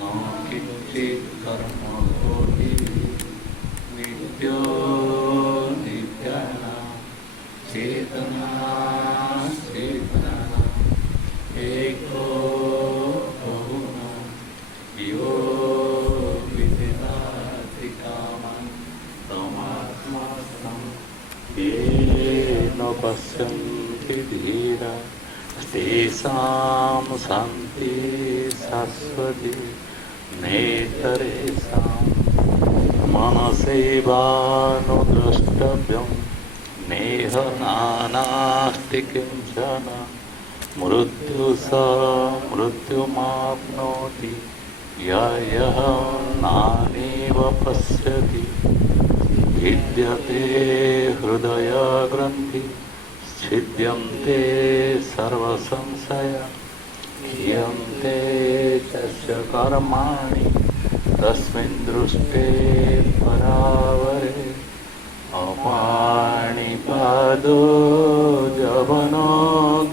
न किञ्चित् कर्मकोटि नित्यो नित्यानां चेतना चेतना एको बहुना यो विदिनाति कामं तमात्मस्थं येन पश्यन्ति धीरा तेषां शान्ति शाश्वती नेतरेषां मनसैवानुद्रष्टव्यं नेह नानास्ति किञ्चन मृत्यु स मृत्युमाप्नोति यः नानेव पश्यति भिद्यते हृदयग्रन्थि छिद्यन्ते सर्वसंशया क्रियन्ते तस्य कर्माणि तस्मिन् दृष्टे परावरे अपाणिपादो जवनो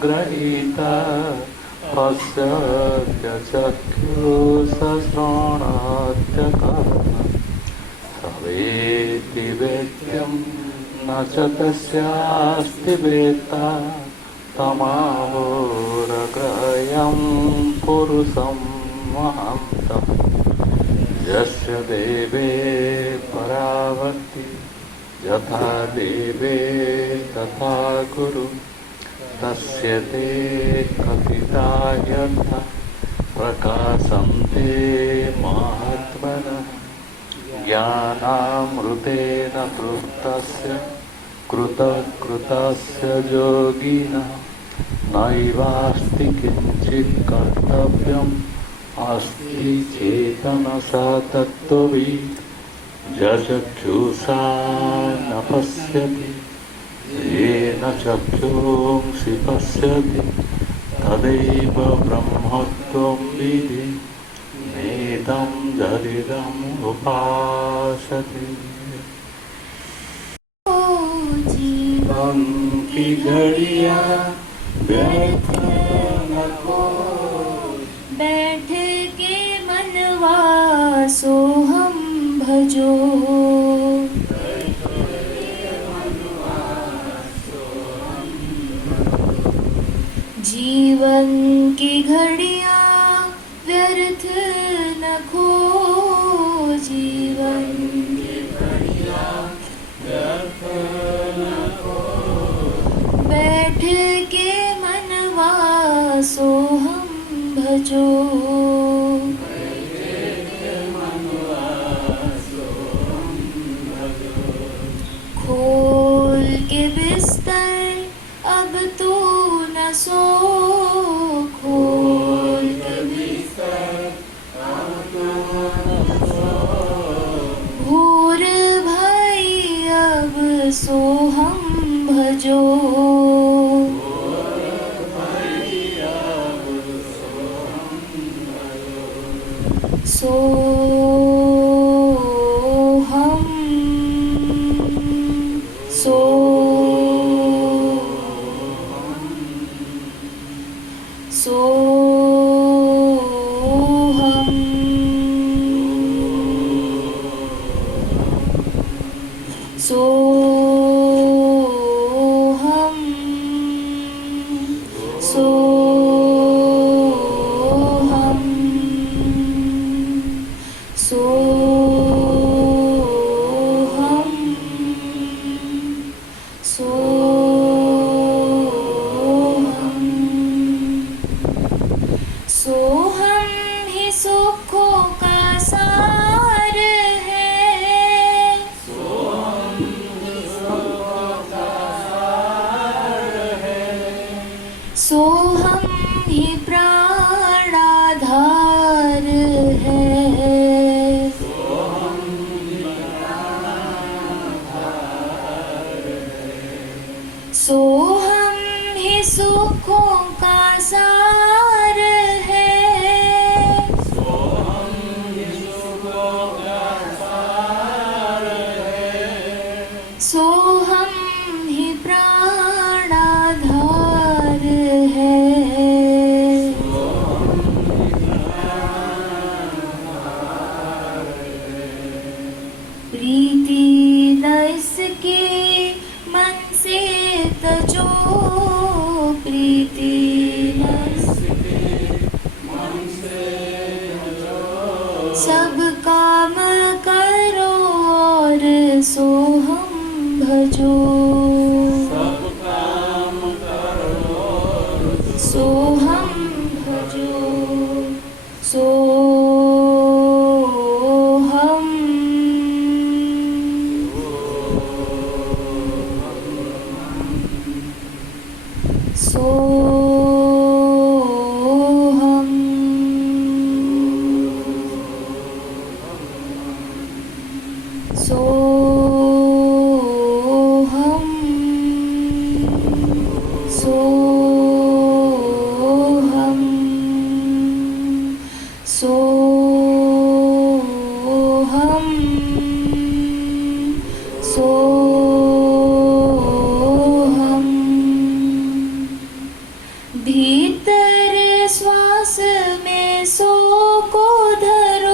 गृहीता पश्यत्य चक्षुश्रवणात्य कर्म सवेति वेद्यं न च तस्यास्ति वेत्ता तमाहोरग्रह्यं पुरुषं महान्तम् यस्य देवे परावर्ति यथा देवे तथा गुरु तस्य ते कथिता यथा प्रकाशन्ते महात्मनः ज्ञानामृतेन तृप्तस्य कृतकृतस्य योगिनः नैवास्ति किञ्चित् कर्तव्यम् अस्ति चेतनसा तत्त्ववित् यचक्षुषा न पश्यति येन चक्षुंसि पश्यति तदैव ब्रह्मत्वं विद्धि नेदं जरिदम् उपासते। जीवन की घड़िया व्यर्थ न को बैठ के मनवा सोहम भजो जीवन की घड़िया व्यर्थ न खो जीवन की घड़िया व्यर्थ न खो बैठ के मनवा सोहम भजो खोल के बिस्तर अब तू न सो खोल के बिस्तर अब तू न सो भोर भाई अब सो हम भजो सो हम सो सो हम सो हम सो हम सो हम सो हम सो हम ही सुखों का सार है सो हम ही सुखों का सार है सो हम ही प्राणाधार है सो हम ही सुखों का सार है सो हम ही सुखों का सार है सो हम ही प्राणाधार है सो हम ही सब काम करो और सोहम भजो। सब काम करो सोहम भजो। सोहम। सोहम। सोहम। सोहम। सोहम। सोहम। भीतर श्वास में सो को धरो।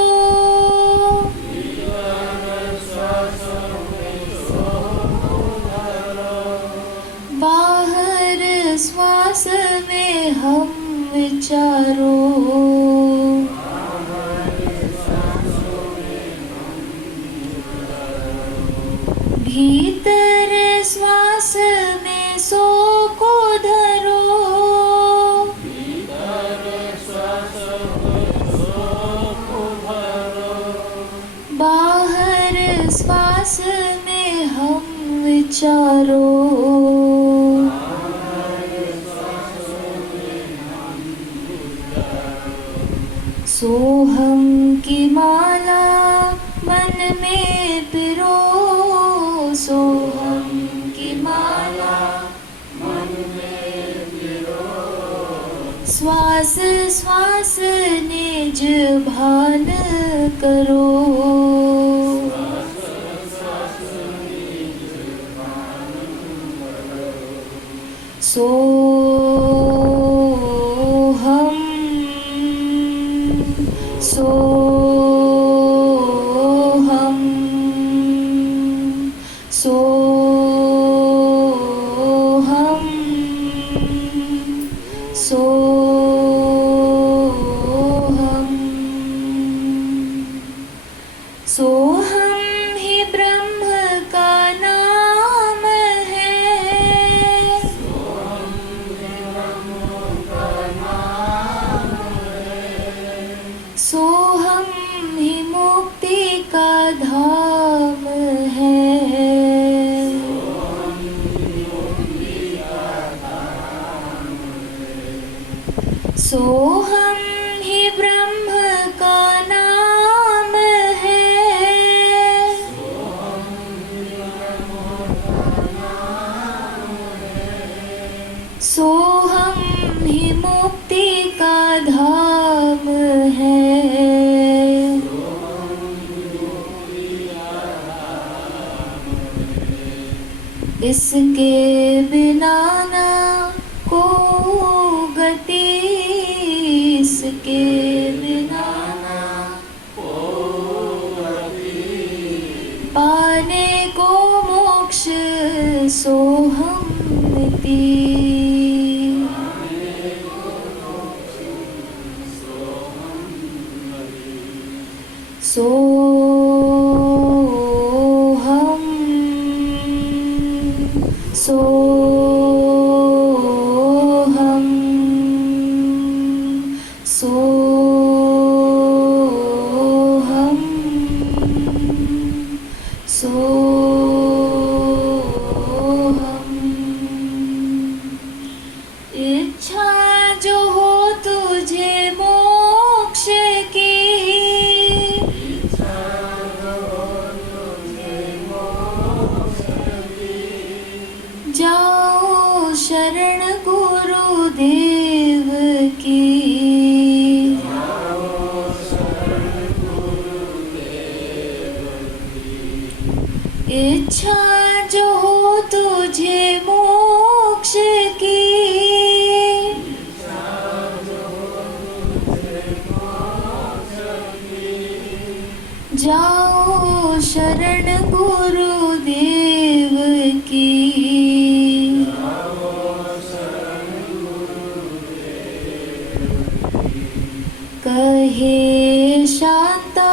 बाहर श्वास में हम विचारो। भीतर श्वास में सो को धरो। बाहर श्वास में हम विचारो। सोहम की माला मन में पिरो। सोहम की माला मन में पिरो। श्वास श्वास निज भान करो। सोहम। सोहम। सोहम। सोहम। सोहम ही ब्रह्म का नाम है। सोहम ही मुक्ति का धाम है। सोहम ही ब्रह्म का नाम है। सोहम ही मुक्ति का धाम है। इसके बिना ना को गति। इसके बिना ना को गति। पाने को मोक्ष सोहम मिति। सोहम। सोहम। सोहम। सोहम। इच्छा जो हो तुझे मोक्ष की। जाओ शरण गुरुदेव की। इच्छा जो हो तुझे मोक्ष की। जाओ शरण गुरुदेव की। कहे शांता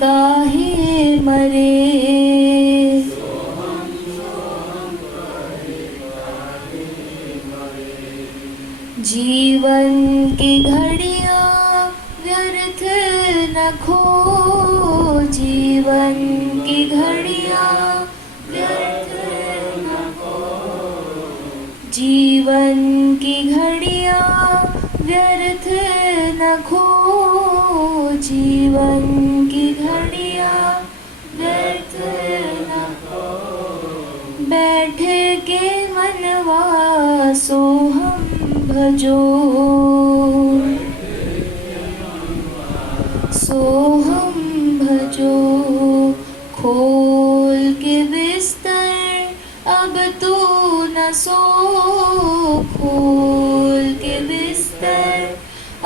काहे मरे। जीवन की घड़ियाँ व्यर्थ न खो, जीवन की घड़ियाँ व्यर्थ न खो, जीवन की घड़ियाँ व्यर्थ न खो, जीवन की घड़ियाँ व्यर्थ न खो। बैठ के मनवा सोहम भजो, सोहम भजो। खोल के बिस्तर अब तू न सो, खोल के बिस्तर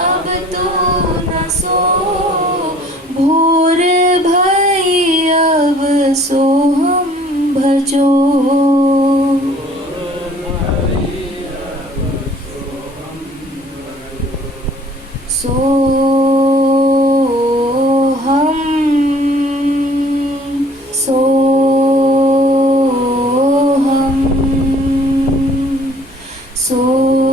अब तू न सो। भोर भई अब सोहम भजो, सोहम सोहम सोहम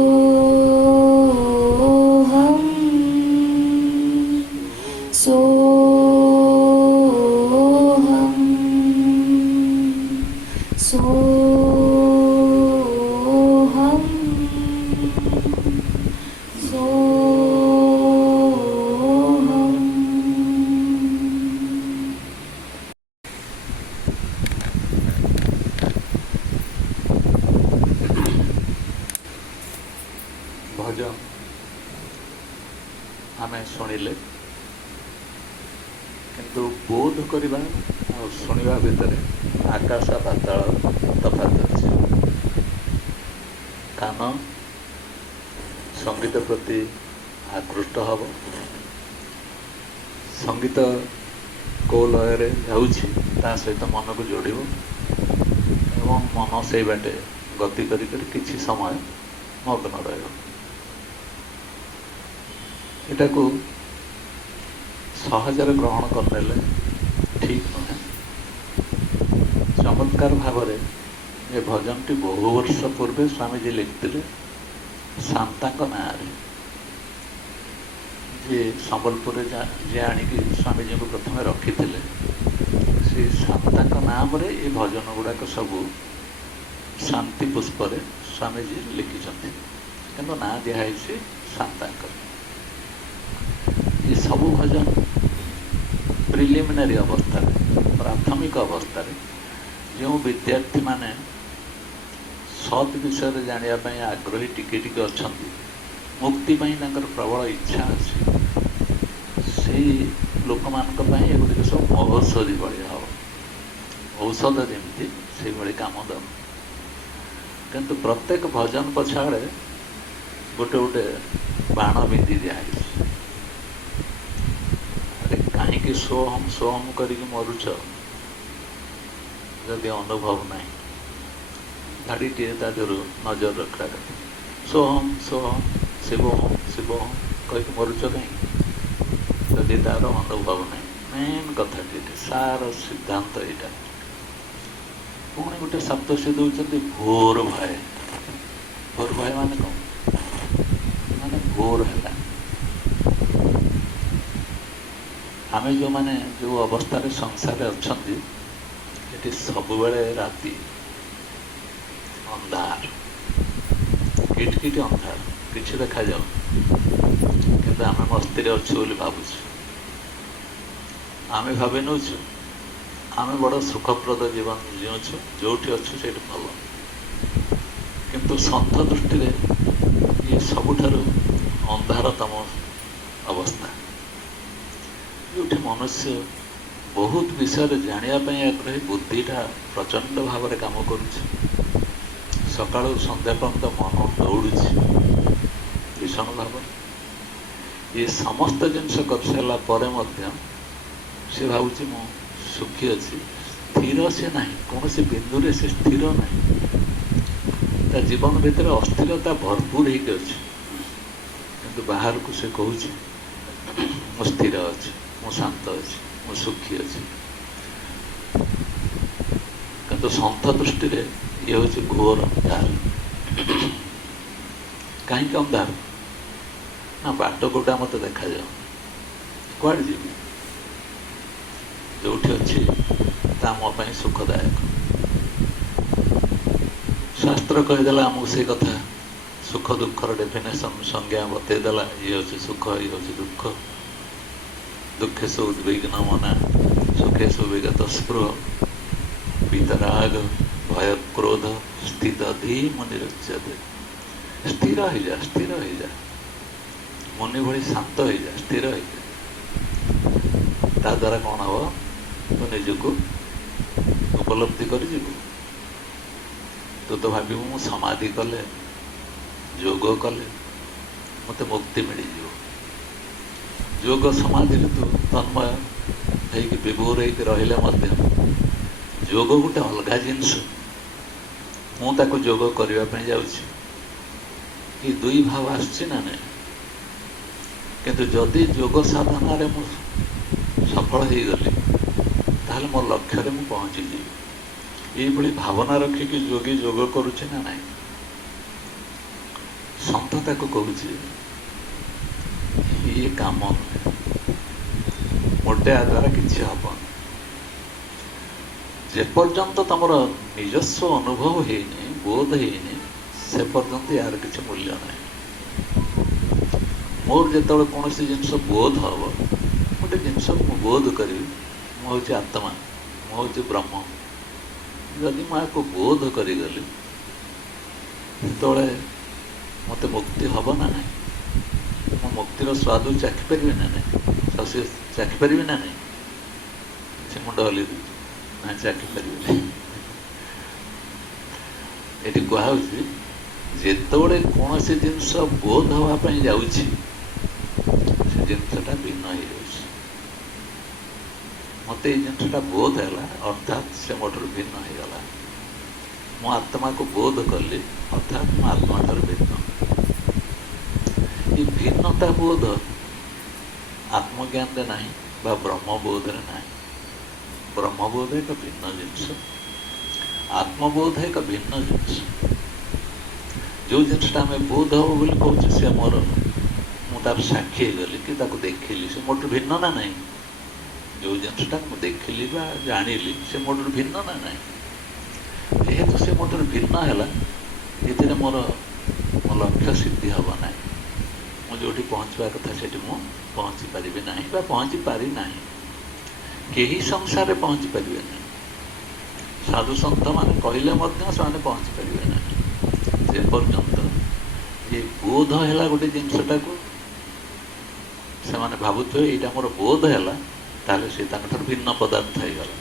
सोहम सोहम सोहम। भजन आमे शुणिले किंतु बोध करवा और शुणा भितर आकाश पाताल तफात अच्छे। कान संगीत प्रति आकृष्ट हब, संगीत को लय जाऊँगी ता सहित मन को जोड़ एवं मन से बाटे गति किछि समय मग्न रह। एटा को सहजरे ग्रहण करने ठीक नुहे। चमत्कार भाव ये भजन टी बहु वर्ष पूर्वे स्वामीजी लिखते शांता ना जी संबलपुर जी आणिकी स्वामीजी को प्रथम रखी थे। से शांता नाम रे ये भजन गुड़ाक सबू शांति पुष्पर स्वामीजी लिखिं कि ना दिखाई शांता। ये सबू भजन प्रिलिमिनारी अवस्था प्राथमिक अवस्था जो विद्यार्थी माने सत् विषय जानापी आग्रही टिके टिके अच्छा मुक्ति प्रबल इच्छा अच्छी से लोक मानक सब औषधि भाया हम औषध जमी से भाई कम दम। किंतु प्रत्येक भजन पछाड़े गोटे गोटे बाण बिंदी दिखाई कहीं सोहम करके मरुच जदि अनुभव ना धाड़ी टे नजर रखा सोहम सोहम शिवोहम शिवोहम कहीं मरुच कहीं जदि तार अनुभव ना मेन कथा सार सिद्धांत यहाँ पुणी गोटे शब्द से दौरान भोर भय। भोर भय मान कौन माने भोर है आम जो मैंने जो अवस्था संसार अच्छा ये सब राति अंधार किटकिट अंधार किसी देखा जाऊ कि आम मस्ती अच्छे भावुँ आम भावी नौ आम बड़ सुखप्रद जीवन जीवु जो अच्छु से भल किंतु सन्थ दृष्टि ये सबुठार अंधारतम अवस्था जो मनुष्य बहुत विषय जानापी आग्रही बुद्धिटा प्रचंड भाव में कम करुँ सका सन्ध्या पर्यंत मन दौड़ी भीषण भाव ये समस्त जिनस कर सारापर सी भावुँ मु सुखी अच्छी स्थिर से ना कौन से बिंदु से स्थिर ना जीवन भितर अस्थिरता भरपूर होगी अच्छी किंतु बाहर को से कहूँ मु स्थिर अच्छी मु शांत अच्छी ମୁଁ ସୁଖୀ ଅଛି। କିନ୍ତୁ ସନ୍ଥ ଦୃଷ୍ଟିରେ ଇଏ ହେଉଛି ଘୋର ଅନ୍ଧାର। କାହିଁକି ଅନ୍ଧାର? ନା ବାଟ କୋଉଟା ମୋତେ ଦେଖାଯାଉ, କୁଆଡ଼େ ଯିବି? ଯୋଉଠି ଅଛି ତା ମୋ ପାଇଁ ସୁଖଦାୟକ। ଶାସ୍ତ୍ର କହିଦେଲା ଆମକୁ ସେଇ କଥା, ସୁଖ ଦୁଃଖର ଡେଫିନେସନ୍ ସଂଜ୍ଞା ବତେଇ ଦେଲା। ଇଏ ହେଉଛି ସୁଖ, ଇଏ ହେଉଛି ଦୁଃଖ। ଦୁଃଖେ ସୁ ଉଦ୍ବିଗ୍ନ ମନା, ସୁଖେ ସୁ ବିଗତ ସ୍ପୃହ, ବିତରାଗ ଭୟ କ୍ରୋଧ ସ୍ଥିତ ଧୀମ ନିରୁଚ୍ୟତେ। ସ୍ଥିର ହେଇଯା, ସ୍ଥିର ହେଇଯା, ମୁନି ଭଳି ଶାନ୍ତ ହେଇଯା, ସ୍ଥିର ହେଇଯା। ତା ଦ୍ୱାରା କ'ଣ ହବ? ତୁ ନିଜକୁ ଉପଲବ୍ଧି କରିଯିବୁ। ତୁ ତ ଭାବିବୁ ମୁଁ ସମାଧି କଲେ, ଯୋଗ କଲେ ମୋତେ ମୁକ୍ତି ମିଳିଯିବ। ଯୋଗ ସମାଧିରେ ତୁ ତନ୍ମୟ ହେଇକି ବିଭୋର ହେଇକି ରହିଲେ ମଧ୍ୟ ଯୋଗ ଗୋଟେ ଅଲଗା ଜିନିଷ। ମୁଁ ତାକୁ ଯୋଗ କରିବା ପାଇଁ ଯାଉଛି, ଏ ଦୁଇ ଭାବ ଆସୁଛି ନା ନାହିଁ? କିନ୍ତୁ ଯଦି ଯୋଗ ସାଧନାରେ ମୁଁ ସଫଳ ହେଇଗଲି ତାହେଲେ ମୋ ଲକ୍ଷ୍ୟରେ ମୁଁ ପହଞ୍ଚିଯିବି। ଏଇଭଳି ଭାବନା ରଖିକି ଯୋଗୀ ଯୋଗ କରୁଛି ନା ନାହିଁ? ସନ୍ଥ ତାକୁ କହୁଛି ଇଏ କାମ ନୁହେଁ, ମୋଟେ ଆ ଦ୍ୱାରା କିଛି ହବନି। ଯେପର୍ଯ୍ୟନ୍ତ ତମର ନିଜସ୍ୱ ଅନୁଭବ ହେଇନି, ବୋଧ ହେଇନି, ସେ ପର୍ଯ୍ୟନ୍ତ ୟାର କିଛି ମୂଲ୍ୟ ନାହିଁ। ମୋର ଯେତେବେଳେ କୌଣସି ଜିନିଷ ବୋଧ ହବ, ଗୋଟେ ଜିନିଷକୁ ମୁଁ ବୋଧ କରିବି, ମୁଁ ହେଉଛି ଆତ୍ମା, ମୁଁ ହେଉଛି ବ୍ରହ୍ମ, ଯଦି ମୁଁ ଆକୁ ବୋଧ କରିଗଲି ସେତେବେଳେ ମୋତେ ମୁକ୍ତି ହବ ନା ନାହିଁ? ମୁଁ ମୁକ୍ତିର ସ୍ୱାଦ ଚାଖିପାରିବି ନା ନାହିଁ? ଶଶୀ ଚାଖିପାରିବି ନା ନାହିଁ? ସେ ମୁଣ୍ଡ ହଲେଇ ଦେଉଛି, ନା ଚାଖିପାରିବିନି। ଏଠି କୁହାହେଉଛି ଯେତେବେଳେ କୌଣସି ଜିନିଷ ବୋଧ ହେବା ପାଇଁ ଯାଉଛି ସେ ଜିନିଷଟା ଭିନ୍ନ ହେଇଯାଉଛି। ମୋତେ ଏଇ ଜିନିଷଟା ବୋଧ ହେଲା ଅର୍ଥାତ୍ ସେ ମୋଠାରୁ ଭିନ୍ନ ହେଇଗଲା। ମୁଁ ଆତ୍ମାକୁ ବୋଧ କଲି ଅର୍ଥାତ୍ ମୁଁ ଆତ୍ମାଠାରୁ ଭିନ୍ନ। ଏ ଭିନ୍ନତା ବୋଧ ଆତ୍ମଜ୍ଞାନରେ ନାହିଁ ବା ବ୍ରହ୍ମବୋଧରେ ନାହିଁ। ବ୍ରହ୍ମବୋଧ ଏକ ଭିନ୍ନ ଜିନିଷ, ଆତ୍ମବୋଧ ଏକ ଭିନ୍ନ ଜିନିଷ। ଯେଉଁ ଜିନିଷଟା ଆମେ ବୋଧ ହବ ବୋଲି କହୁଛୁ ସେ ମୋର, ମୁଁ ତାର ସାକ୍ଷୀ ହେଇଗଲି କି ତାକୁ ଦେଖିଲି, ସେ ମୋଠୁ ଭିନ୍ନ ନା ନାହିଁ? ଯେଉଁ ଜିନିଷଟା ମୁଁ ଦେଖିଲି ବା ଜାଣିଲି ସେ ମୋଠାରୁ ଭିନ୍ନ ନା ନାହିଁ? ଯେହେତୁ ସେ ମୋଠାରୁ ଭିନ୍ନ ହେଲା, ଏଥିରେ ମୋ ଲକ୍ଷ୍ୟ ସିଦ୍ଧି ହେବ ନାହିଁ। ମୁଁ ଯେଉଁଠି ପହଞ୍ଚିବା କଥା ସେଠି ମୁଁ ପହଞ୍ଚି ପାରିବି ନାହିଁ ବା ପହଞ୍ଚି ପାରି ନାହିଁ। କେହି ସଂସାରରେ ପହଞ୍ଚି ପାରିବେ ନାହିଁ। ସାଧୁ ସନ୍ଥମାନେ କହିଲେ ମଧ୍ୟ ସେମାନେ ପହଞ୍ଚି ପାରିବେ ନାହିଁ। ଯେପର୍ଯ୍ୟନ୍ତ ଏ ବୋଧ ହେଲା ଗୋଟେ ଜିନିଷଟାକୁ ସେମାନେ ଭାବୁଥିବେ ଏଇଟା ମୋର ବୋଧ ହେଲା, ତାହେଲେ ସେ ତାଙ୍କଠାରୁ ଭିନ୍ନ ପଦାର୍ଥ ହେଇଗଲା।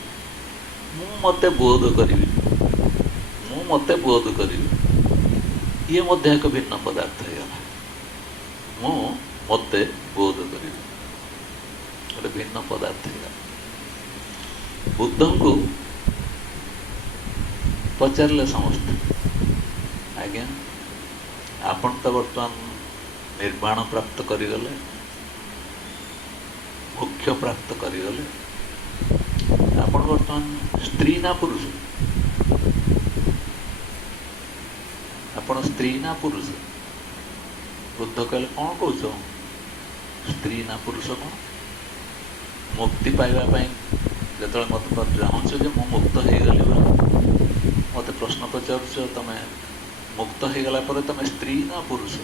ମୁଁ ମୋତେ ବୋଧ କରିବି, ମୁଁ ମୋତେ ବୋଧ କରିବି, ଇଏ ମଧ୍ୟ ଏକ ଭିନ୍ନ ପଦାର୍ଥ ହେଇଗଲା। ମୁଁ ମୋତେ ବୋଧ କରିବି ଗୋଟେ ଭିନ୍ନ ପଦାର୍ଥ ହେଇଗଲା। ବୁଦ୍ଧଙ୍କୁ ପଚାରିଲେ ସମସ୍ତେ, ଆଜ୍ଞା ଆପଣ ତ ବର୍ତ୍ତମାନ ନିର୍ବାଣ ପ୍ରାପ୍ତ କରିଗଲେ, ମୋକ୍ଷ ପ୍ରାପ୍ତ କରିଗଲେ, ଆପଣ ବର୍ତ୍ତମାନ ସ୍ତ୍ରୀ ନା ପୁରୁଷ? ଆପଣ ସ୍ତ୍ରୀ ନା ପୁରୁଷ? ବୁଦ୍ଧ କହିଲେ କ'ଣ କହୁଛ? ସ୍ତ୍ରୀ ନା ପୁରୁଷ କ'ଣ? ମୁକ୍ତି ପାଇବା ପାଇଁ ଯେତେବେଳେ ମୋତେ ଚାହୁଁଛ ଯେ ମୁଁ ମୁକ୍ତ ହେଇଗଲି ବୋଲି ମୋତେ ପ୍ରଶ୍ନ ପଚାରୁଛ, ତମେ ମୁକ୍ତ ହେଇଗଲା ପରେ ତମେ ସ୍ତ୍ରୀ ନା ପୁରୁଷ?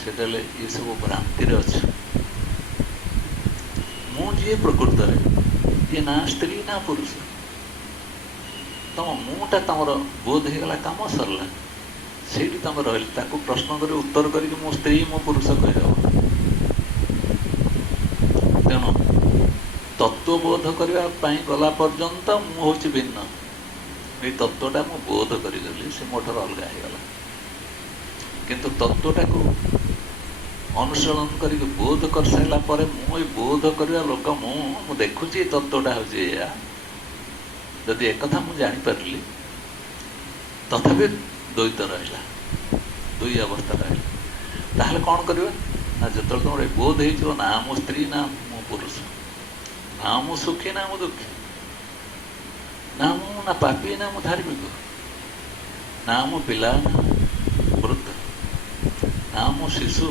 ସେଟା ଏସବୁ ଭ୍ରାନ୍ତିରେ ଅଛି। ମୁଁ ଯିଏ ପ୍ରକୃତରେ ଇଏ ନା ସ୍ତ୍ରୀ ନା ପୁରୁଷ। ତମ ମୁଁଟା ତମର ବୋଧ ହେଇଗଲା, କାମ ସରିଲା, ସେଇଠି ତମେ ରହିଲେ। ତାକୁ ପ୍ରଶ୍ନ କରି ଉତ୍ତର କରିକି ମୁଁ ସ୍ତ୍ରୀ ମୋ ପୁରୁଷ କହିଦେବ। ତେଣୁ ତତ୍ତ୍ୱବୋଧ କରିବା ପାଇଁ ଗଲା ପର୍ଯ୍ୟନ୍ତ ମୁଁ ହେଉଛି ଭିନ୍ନ। ଏଇ ତତ୍ତ୍ୱଟା ମୁଁ ବୋଧ କରିଗଲି, ସେ ମୋ ଠାରୁ ଅଲଗା ହେଇଗଲା। କିନ୍ତୁ ତତ୍ତ୍ୱଟାକୁ ଅନୁଶୀଳନ କରିକି ବୋଧ କରିସାରିଲା ପରେ ମୁଁ ଏଇ ବୋଧ କରିବା ଲୋକ, ମୁଁ ଦେଖୁଛି ଏ ତତ୍ତ୍ୱଟା ହେଉଛି ଏଇଆ। ଯଦି ଏକଥା ମୁଁ ଜାଣିପାରିଲି, ତଥାପି ଦ୍ୱୈତ ରହିଲା, ଦୁଇ ଅବସ୍ଥା ରହିଲା, ତାହେଲେ କ'ଣ କରିବା? ନା ଯେତେବେଳେ ତମର ବୋଧ ହେଇଯିବ ନା ମୁଁ ସ୍ତ୍ରୀ ନା ମୁଁ ପୁରୁଷ, ନା ମୁଁ ସୁଖୀ ନା ମୁଁ ଦୁଃଖୀ, ନା ମୁଁ ନା ପାପୀ ନା ମୁଁ ଧାର୍ମିକ, ନା ମୁଁ ପିଲା ନା ବୃଦ୍ଧ, ନା ମୁଁ ଶିଶୁ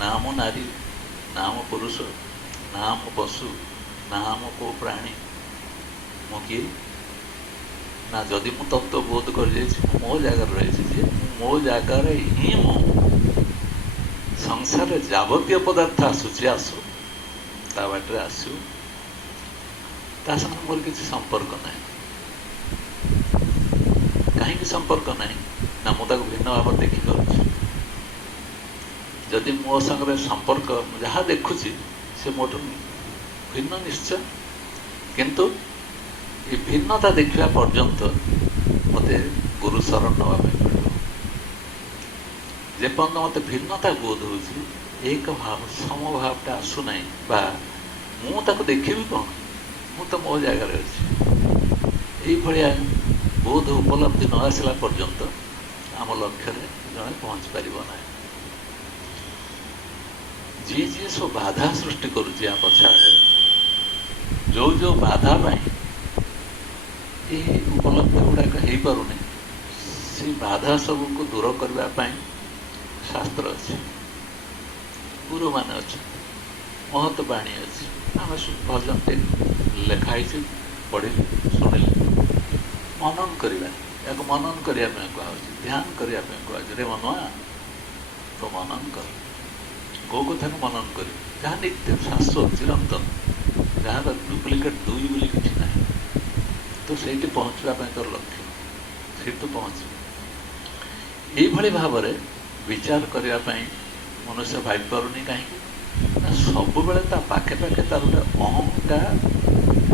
ନା ମୁଁ ନାରୀ, ନା ମୁଁ ପୁରୁଷ, ନା ମୁଁ ପଶୁ, ନା ମୁଁ କୋଉ ପ୍ରାଣୀ, ମୁଁ କିଏ? ନା ଯଦି ମୁଁ ତତ୍ତ୍ୱ ବୋଧ କରିଯାଇଛି ମୁଁ ମୋ ଜାଗାରେ ରହିଛି, ଯେ ମୋ ଜାଗାରେ ହିଁ ମୁଁ ସଂସାରରେ ଯାବତୀୟ ପଦାର୍ଥ ଆସୁଛି ଆସୁ, ତା ବାଟରେ ଆସୁ, ତା ସାଙ୍ଗରେ ମୋର କିଛି ସମ୍ପର୍କ ନାହିଁ। କାହିଁକି ସମ୍ପର୍କ ନାହିଁ? ନା ମୁଁ ତାକୁ ଭିନ୍ନ ଭାବରେ ଦେଖିପାରୁଛି। ଯଦି ମୋ ସାଙ୍ଗରେ ସମ୍ପର୍କ, ଯାହା ଦେଖୁଛି ସେ ମୋଠୁ ଭିନ୍ନ ନିଶ୍ଚୟ, କିନ୍ତୁ ଏ ଭିନ୍ନତା ଦେଖିବା ପର୍ଯ୍ୟନ୍ତ ମୋତେ ଗୁରୁ ଶରଣ ନେବା ପାଇଁ ପଡ଼ିବ। ଯେପର୍ଯ୍ୟନ୍ତ ମୋତେ ଭିନ୍ନତା ବୋଧ ହେଉଛି, ଏକ ଭାବ ସମଭାବଟା ଆସୁନାହିଁ, ବା ମୁଁ ତାକୁ ଦେଖିବି କ'ଣ, ମୁଁ ତ ମୋ ଜାଗାରେ ଅଛି, ଏଇଭଳିଆ ବୋଧ ଉପଲବ୍ଧି ନ ଆସିଲା ପର୍ଯ୍ୟନ୍ତ ଆମ ଲକ୍ଷ୍ୟରେ ଜଣେ ପହଞ୍ଚି ପାରିବ ନାହିଁ। ଯିଏ ଯିଏ ସବୁ ବାଧା ସୃଷ୍ଟି କରୁଛି ଆ ପଛଆଡ଼େ, ଯୋଉ ଯୋଉ ବାଧା ପାଇଁ ଏହି ଉପଲବ୍ଧି ଗୁଡ଼ାକ ହେଇପାରୁନି, ସେଇ ବାଧା ସବୁକୁ ଦୂର କରିବା ପାଇଁ ଶାସ୍ତ୍ର ଅଛି, ଗୁରୁମାନେ ଅଛନ୍ତି, ମହତ ବାଣୀ ଅଛି। ଆମେ ଭଜନଟେ ଲେଖା ହେଇଛି, ପଢ଼ିଲେ ଶୁଣିଲେ, ମନନ କରିବା, ଏହାକୁ ମନନ କରିବା ପାଇଁ କୁହାହେଉଛି, ଧ୍ୟାନ କରିବା ପାଇଁ କୁହାହେଉଛି। ରେ ମନୁଆ ତ ମନନ କର। କୋଉ କଥାକୁ ମନନ କରିବୁ? ଯାହା ନିତ୍ୟ ଶାଶ୍ୱତ ଚିରନ୍ତନ, ଯାହାର ଡୁପ୍ଲିକେଟ୍ ଦୁଇ ବୋଲି କିଛି ନାହିଁ। ତ ସେଇଠି ପହଞ୍ଚିବା ପାଇଁ ତୋର ଲକ୍ଷ୍ୟ, ସେଇଠି ତୁ ପହଞ୍ଚିବୁ। ଏଇଭଳି ଭାବରେ ବିଚାର କରିବା ପାଇଁ ମନୁଷ୍ୟ ଭାବିପାରୁନି। କାହିଁକି? ନା ସବୁବେଳେ ତା ପାଖେ ପାଖେ ତାର ଗୋଟେ ଅହଂକାର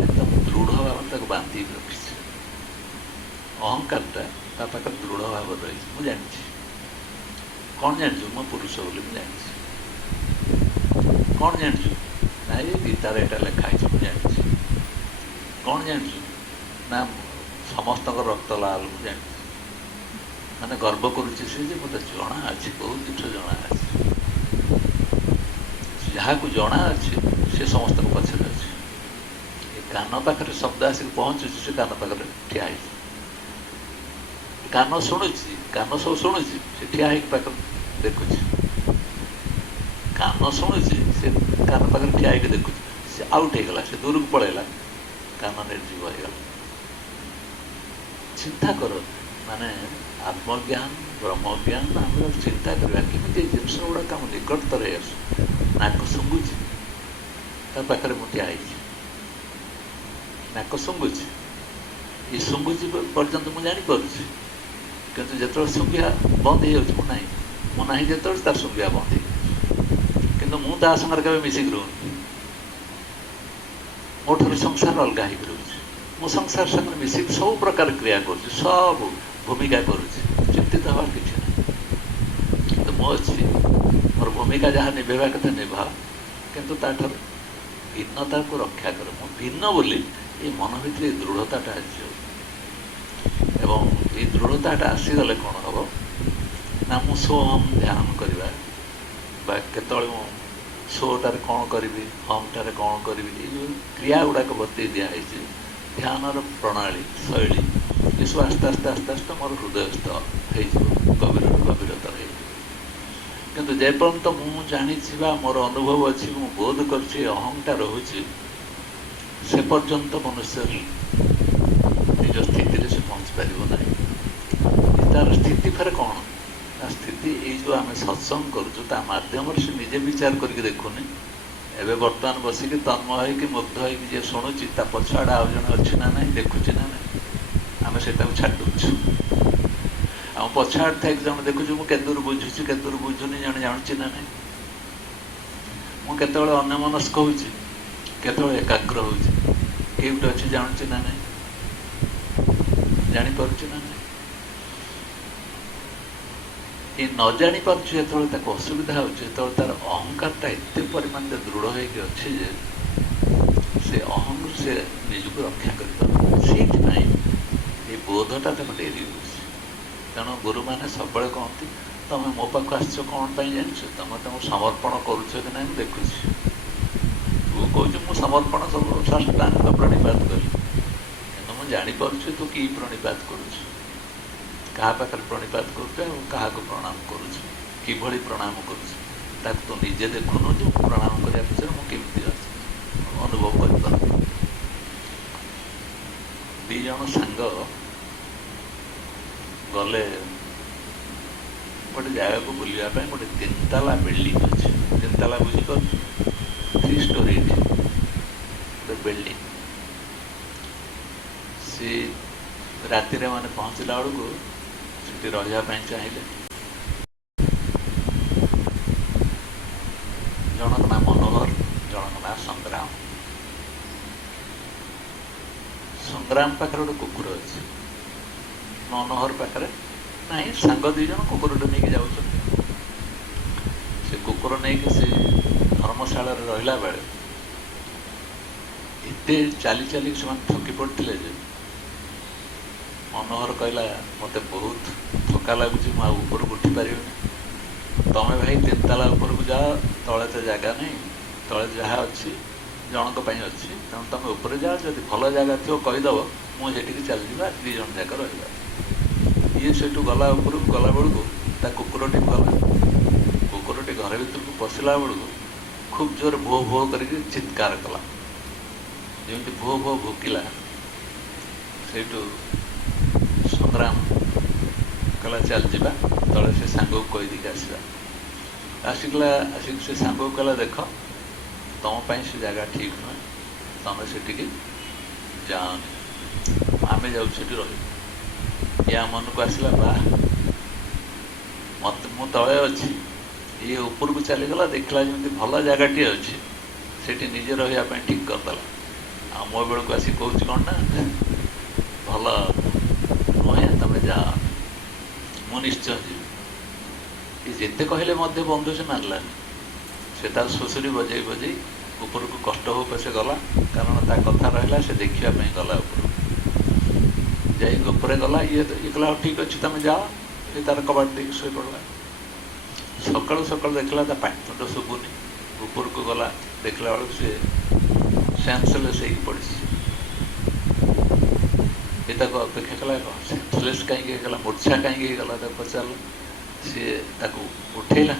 ଏକଦମ ଦୃଢ଼ ଭାବରେ ତାକୁ ବାନ୍ଧିକି ରଖିଛି। ଅହଂକାରଟା ତା ପାଖରେ ଦୃଢ଼ ଭାବରେ ରହିଛି। ମୁଁ ଜାଣିଛି। କ'ଣ ଜାଣିଛୁ? ମୁଁ ପୁରୁଷ ବୋଲି ମୁଁ ଜାଣିଛି। କ'ଣ ଜାଣିଛୁ? ନାଇଁ ଗୀତାରେ ଏଇଟା ଲେଖା ହେଇଛି ମୁଁ ଜାଣିଛି। କ'ଣ ଜାଣିଛୁ? ନା ସମସ୍ତଙ୍କ ରକ୍ତ ଲାଲ ମୁଁ ଜାଣିଛି। ମାନେ ଗର୍ବ କରୁଛି ସେ ଯେ ମୋତେ ଜଣା ଅଛି, ବହୁତ ଜିନିଷ ଜଣା ଅଛି। ଯାହାକୁ ଜଣା ଅଛି ସେ ସମସ୍ତଙ୍କ ପଛରେ ଅଛି। ଏ କାନ ପାଖରେ ଶବ୍ଦ ଆସିକି ପହଞ୍ଚୁଛି, ସେ କାନ ପାଖରେ ଠିଆ ହେଇଛି। କାନ ଶୁଣୁଛି, କାନ ସବୁ ଶୁଣୁଛି, ସେ ଠିଆ ହେଇକି ପାଖରେ ଦେଖୁଛି। କାନ ଶୁଣୁଛି, ସେ କାନ ପାଖରେ ଠିଆ ହେଇକି ଦେଖୁଛି। ସେ ଆଉଟ୍ ହେଇଗଲା, ସେ ଦୂରକୁ ପଳେଇଲା, କାନ ନିର୍ଜୀବ ହେଇଗଲା। ଚିନ୍ତା କର, ମାନେ ଆତ୍ମଜ୍ଞାନ ବ୍ରହ୍ମଜ୍ଞାନ ଆମେ ଚିନ୍ତା କରିବା କେମିତି ଏ ଜିନିଷ ଗୁଡ଼ାକ ଆମ ନିକଟତରେ ଆସୁ। ନାକ ଶୁଙ୍ଗୁଛି, ତା ପାଖରେ ମୁଁ ଠିଆ ହେଇଛି, ନାକ ଶୁଙ୍ଗୁଛି, ଏ ଶୁଙ୍ଗୁଛି ପର୍ଯ୍ୟନ୍ତ ମୁଁ ଜାଣିପାରୁଛି। କିନ୍ତୁ ଯେତେବେଳେ ଶୁଙ୍ଘିବା ବନ୍ଦ ହେଇଯାଉଛି, ମୁଁ ନାହିଁ ଯେତେବେଳେ ତାର ଶୁଙ୍ଘିବା ବନ୍ଦ ହେଇଯାଉଛି। କିନ୍ତୁ ମୁଁ ତା ସାଙ୍ଗରେ କେବେ ମିଶିକି ରହୁନି। ମୋ ଠାରୁ ସଂସାର ଅଲଗା ହେଇକି ରହୁଛି। ମୁଁ ସଂସାର ସାଙ୍ଗରେ ମିଶିକି ସବୁ ପ୍ରକାର କ୍ରିୟା କରୁଛି, ସବୁ ଭୂମିକା କରୁଛି। ଚିନ୍ତିତ ହେବାର କିଛି ନାହିଁ। କିନ୍ତୁ ମୁଁ ଅଛି, ମୋର ଭୂମିକା ଯାହା ନିଭେଇବା କଥା ନିଭାଅ, କିନ୍ତୁ ତାଠାରୁ ଭିନ୍ନତାକୁ ରକ୍ଷା କରେ। ମୁଁ ଭିନ୍ନ ବୋଲି ଏଇ ମନ ଭିତରେ ଏଇ ଦୃଢ଼ତାଟା ଆସିବ। ଏବଂ ଏଇ ଦୃଢ଼ତାଟା ଆସିଗଲେ କ'ଣ ହେବ ନା ମୁଁ ସ୍ୱହମ୍ ଧ୍ୟାନ କରିବା, ବା କେତେବେଳେ ମୁଁ ସ୍ୱଟାରେ କ'ଣ କରିବି, ହମ୍ଟାରେ କ'ଣ କରିବି, ଏଇ ଯେଉଁ କ୍ରିୟା ଗୁଡ଼ାକ ବତେଇ ଦିଆହେଇଛି, ଧ୍ୟାନର ପ୍ରଣାଳୀ ଶୈଳୀ, ଏସବୁ ଆସ୍ତେ ଆସ୍ତେ ଆସ୍ତେ ଆସ୍ତେ ମୋର ହୃଦୟସ୍ଥ ହେଇଯିବ, ଗଭୀରତର ହେଇଯିବ। କିନ୍ତୁ ଯେପର୍ଯ୍ୟନ୍ତ ମୁଁ ଜାଣିଛି ବା ମୋର ଅନୁଭବ ଅଛି, ମୁଁ ବୋଧ କରୁଛି ଅହଂଟା ରହୁଛି, ସେ ପର୍ଯ୍ୟନ୍ତ ମନୁଷ୍ୟ ନିଜ ସ୍ଥିତିରେ ସେ ପହଞ୍ଚି ପାରିବ ନାହିଁ। ତାର ସ୍ଥିତି ଫେରେ କ'ଣ? ତା ସ୍ଥିତି ଏଇ ଯେଉଁ ଆମେ ସତ୍ସଙ୍ଗ କରୁଛୁ ତା ମାଧ୍ୟମରେ ସେ ନିଜେ ବିଚାର କରିକି ଦେଖୁନି। ଏବେ ବର୍ତ୍ତମାନ ବସିକି ତନ୍ମୟ ହେଇକି ମୁଗ୍ଧ ହେଇକି ଯିଏ ଶୁଣୁଛି, ତା ପଛଆଡ଼େ ଆଉ ଜଣେ ଅଛି ନା ନାହିଁ, ଦେଖୁଛି ନା ନାହିଁ। ଆମେ ସେଟାକୁ ଛାଡ଼ି ଦେଉଛୁ। ଆମ ପଛଆଡ଼େ ଥାଇକି ଜଣେ ଦେଖୁଛୁ, ମୁଁ କେତେଦୂର ବୁଝୁଛି କେତେଦୂର ବୁଝୁନି, ଜଣେ ଜାଣୁଛି ନା ନାହିଁ। ମୁଁ କେତେବେଳେ ଅନ୍ୟମନସ୍କ ହେଉଛି, କେତେବେଳେ ଏକାଗ୍ର ହେଉଛି, କେଉଁଠି ଅଛି ଜାଣୁଛି ନା ନାହିଁ, ଜାଣିପାରୁଛି ନା ନାହିଁ। ଏ ନ ଜାଣିପାରୁଛି ଯେତେବେଳେ ତାକୁ ଅସୁବିଧା ହେଉଛି, ଯେତେବେଳେ ତାର ଅହଂକାରଟା ଏତେ ପରିମାଣରେ ଦୃଢ଼ ହେଇକି ଅଛି ଯେ ସେ ଅହଂରୁ ସେ ନିଜକୁ ରକ୍ଷା କରିପାରୁନି। ସେଇଥିପାଇଁ ଏ ବୋଧଟା ତାକୁ ଡେରି ହେଉଛି। ତେଣୁ ଗୁରୁମାନେ ସବୁବେଳେ କହନ୍ତି ତମେ ମୋ ପାଖକୁ ଆସିଛ କ'ଣ ପାଇଁ ଜାଣିଛ? ତମେ ତମ ସମର୍ପଣ କରୁଛ କି ନାହିଁ ମୁଁ ଦେଖୁଛି। ତୁ କହୁଛୁ ମୁଁ ସମର୍ପଣ ସବୁ ସାଷ୍ଟାଙ୍ଗ ପ୍ରଣିପାତ କଲି, କିନ୍ତୁ ମୁଁ ଜାଣିପାରୁଛି ତୁ କି ପ୍ରଣିପାତ କରୁଛୁ, କାହା ପାଖରେ ପ୍ରଣିପାତ କରୁଛୁ ଆଉ କାହାକୁ ପ୍ରଣାମ କରୁଛୁ, କିଭଳି ପ୍ରଣାମ କରୁଛୁ। ତାକୁ ତୁ ନିଜେ ଦେଖୁନୁ ଯେ ମୁଁ ପ୍ରଣାମ କରିବା ପଛରେ ମୁଁ କେମିତି ଅଛି ଅନୁଭବ କରିପାରୁନି। ଦି ଜଣ ସାଙ୍ଗ ଗଲେ ଗୋଟେ ଜାଗାକୁ ବୁଲିବା ପାଇଁ। ଗୋଟେ 3 ତାଲା ବିଲ୍ଡିଂ ଅଛି। 3 ତାଲା ବୁଝିପାରୁଛୁ? 3 ଷ୍ଟୋରୀ ଗୋଟେ ବିଲ୍ଡିଂ। ସେ ରାତିରେ ମାନେ ପହଞ୍ଚିଲା ବେଳକୁ ସେଠି ରହିବା ପାଇଁ ଚାହିଁଲେ। ଜଣଙ୍କ ନାଁ ମନୋହର, ଜଣଙ୍କ ନାଁ ସଂଗ୍ରାମ। ସଂଗ୍ରାମ ପାଖରେ ଗୋଟେ କୁକୁର ଅଛି, ମନୋହର ପାଖରେ ନାହିଁ। ସାଙ୍ଗ 2 ଜଣ କୁକୁରଟେ ନେଇକି ଯାଉଛନ୍ତି। ସେ କୁକୁର ନେଇକି ସେ ଧର୍ମଶାଳାରେ ରହିଲା ବେଳେ ଏତେ ଚାଲି ଚାଲି ସେମାନେ ଥକି ପଡ଼ିଥିଲେ ଯେ ମନୋହର କହିଲା ମୋତେ ବହୁତ ଥକା ଲାଗୁଛି, ମୁଁ ଆଉ ଉପରକୁ ଉଠି ପାରିବିନି। ତମେ ଭାଇ 3 ତାଲା ଉପରକୁ ଯାଅ, ତଳେ ତ ଜାଗା ନାହିଁ, ତଳେ ଯାହା ଅଛି ଜଣଙ୍କ ପାଇଁ ଅଛି, ତେଣୁ ତମେ ଉପରେ ଯାଅ, ଯଦି ଭଲ ଜାଗା ଥିବ କହିଦେବ, ମୁଁ ସେଠିକି ଚାଲିଯିବା, 2 ଜଣ ଯାକ ରହିବା। ଇଏ ସେଠୁ ଗଲା ଉପରକୁ। ଗଲା ବେଳକୁ ତା କୁକୁରଟି ଗଲା। କୁକୁରଟି ଘର ଭିତରକୁ ପଶିଲା ବେଳକୁ ଖୁବ୍ ଜୋରେ ଭୋ ଭୋ କରିକି ଚିତ୍କାର କଲା। ଯେମିତି ଭୋ ଭୋ ଭୋକିଲା, ସେଇଠୁ ସଂଗ୍ରାମ କହିଲା ଚାଲିଯିବା ତଳେ, ସେ ସାଙ୍ଗକୁ କହିଦେଇକି ଆସିବା। ଆସିକି ସେ ସାଙ୍ଗକୁ କହିଲା ଦେଖ ତମ ପାଇଁ ସେ ଜାଗା ଠିକ୍ ନୁହେଁ, ତମେ ସେଠିକି ଯାଅନି, ଆମେ ଯାଉଛୁ ସେଠି ରହିବୁ। ୟା ମନକୁ ଆସିଲା ବା ମତେ ମୁଁ ତଳେ ଅଛି, ଇଏ ଉପରକୁ ଚାଲିଗଲା, ଦେଖିଲା ଯେମିତି ଭଲ ଜାଗାଟିଏ ଅଛି, ସେଠି ନିଜେ ରହିବା ପାଇଁ ଠିକ୍ କରିଦେଲା। ଆଉ ମୋ ବେଳକୁ ଆସି କହୁଛି କ'ଣ ନା ଭଲ ନୁହେଁ, ତମେ ଯାଅ, ମୁଁ ନିଶ୍ଚୟ ଯିବି। ଏ ଯେତେ କହିଲେ ମଧ୍ୟ ବନ୍ଧୁ ସେ ମାନିଲାନି। ସେ ତାର ଶୁଶୁରି ବଜେଇ ବଜେଇ ଉପରକୁ କଷ୍ଟ ହଉ ପଛେ ଗଲା, କାରଣ ତା କଥା ରହିଲା, ସେ ଦେଖିବା ପାଇଁ ଗଲା ଉପରକୁ। ଯାଇକି ଉପରେ ଗଲା। ଇଏ କହିଲା ହଉ ଠିକ୍ ଅଛି ତମେ ଯାଅ। ଇଏ ତାର କବାଟ ଦେଇକି ଶୋଇପଡ଼ିଲା। ସକାଳୁ ସକାଳୁ ଦେଖିଲା ତା ପାଟିତୁଣ୍ଡ ଶୁଭୁନି। ଉପରକୁ ଗଲା, ଦେଖିଲା ବେଳକୁ ସେ ସେନ୍ସଲେସ୍ ହେଇକି ପଡ଼ିଛି। ଏ ତାକୁ ଅପେକ୍ଷା କଲା, ସେନ୍ସଲେସ୍ କାହିଁକି ହେଇଗଲା, ମୂର୍ଚ୍ଛା କାହିଁକି ହେଇଗଲା, ତାକୁ ପଚାରିଲା। ସିଏ ତାକୁ ଉଠେଇଲା।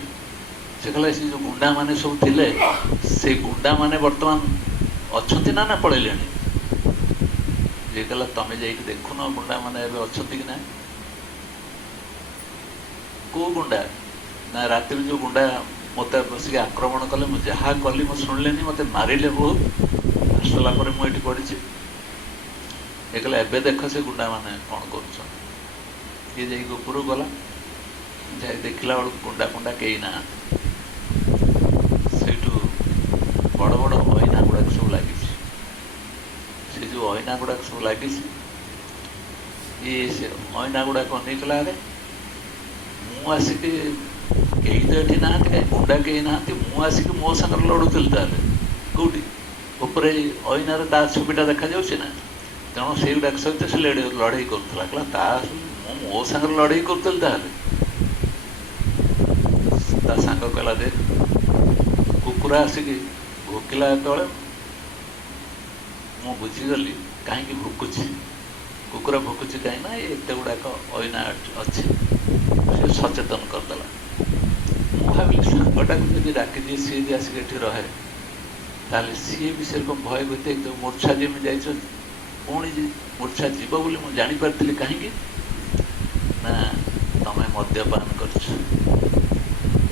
ସେ କହିଲା ସେ ଯେଉଁ ଗୁଣ୍ଡାମାନେ ସବୁ ଥିଲେ, ସେ ଗୁଣ୍ଡାମାନେ ବର୍ତ୍ତମାନ ଅଛନ୍ତି ନା ପଳେଇଲେଣି? ଯିଏ କହିଲା ତମେ ଯାଇକି ଦେଖୁନ ଗୁଣ୍ଡାମାନେ ଏବେ ଅଛନ୍ତି କି ନା? କେଉଁ ଗୁଣ୍ଡା? ନା ରାତିରେ ଯେଉଁ ଗୁଣ୍ଡା ମୋତେ ବସିକି ଆକ୍ରମଣ କଲେ, ମୁଁ ଯାହା କଲି ମୁଁ ଶୁଣିଲେନି, ମୋତେ ମାରିଲେ ବହୁତ, ଆସିଲା ପରେ ମୁଁ ଏଠି ପଡ଼ିଛି। ଏ କହିଲା ଏବେ ଦେଖ ସେ ଗୁଣ୍ଡାମାନେ କ'ଣ କରୁଛନ୍ତି। ଇଏ ଯାଇକି ଉପରକୁ ଗଲା, ଯାଇ ଦେଖିଲା ବେଳକୁ ଗୁଣ୍ଡା ଫୁଣ୍ଡା କେହି ନାହାନ୍ତି। ସେଇଠୁ ବଡ଼ ବଡ଼ ଅଇନା ଗୁଡ଼ାକ ସବୁ ଲାଗିଛି। ସେ ଯେଉଁ ଅଇନା ଗୁଡ଼ାକ ସବୁ ଲାଗିଛି, ଇଏ ସେ ଅଇନା ଗୁଡ଼ାକ ନେଇଗଲା। ଆରେ ମୁଁ ଆସିକି କେହି ତ ଏଠି ନାହାନ୍ତି, କାହିଁ ଗୁଣ୍ଡା କେହି ନାହାନ୍ତି, ମୁଁ ଆସିକି ମୋ ସାଙ୍ଗରେ ଲଢ଼ୁଥିଲି ତାହେଲେ କେଉଁଠି? ଉପରେ ଅଇନାରେ ତା ଛବିଟା ଦେଖାଯାଉଛି ନା, ତେଣୁ ସେଇଗୁଡ଼ାକ ସହିତ ସେ ଲଢ଼େଇ କରୁଥିଲା। କହିଲା ତା ମୁଁ ମୋ ସାଙ୍ଗରେ ଲଢ଼େଇ କରୁଥିଲି ତାହେଲେ। ତା ସାଙ୍ଗ କହିଲା ଦେଖ କୁକୁର ଆସିକି ଭୋକିଲା ଯେତେବେଳେ ମୁଁ ବୁଝିଗଲି କାହିଁକି ଭୋକୁଛି। କୁକୁର ଭୋକୁଛି କାହିଁକି ନା ଏତେ ଗୁଡ଼ାକ ଅଇନା ଅଛି, ସେ ସଚେତନ କରିଦେଲା। ମୁଁ ଭାବିଲି ସାଙ୍ଗଟାକୁ ଯଦି ଡାକିଦିଏ, ସିଏ ଯଦି ଆସିକି ଏଠି ରହେ, ତାହେଲେ ସିଏ ବି ସେରକମ ଭୟଭୀତ ହେଇଥିବ। ମୂର୍ଚ୍ଛା ଯେମିତି ଯାଇଛ, ପୁଣି ମୂର୍ଚ୍ଛା ଯିବ ବୋଲି ମୁଁ ଜାଣିପାରିଥିଲି। କାହିଁକି ନା ତମେ ମଦ୍ୟପାନ କରିଛ।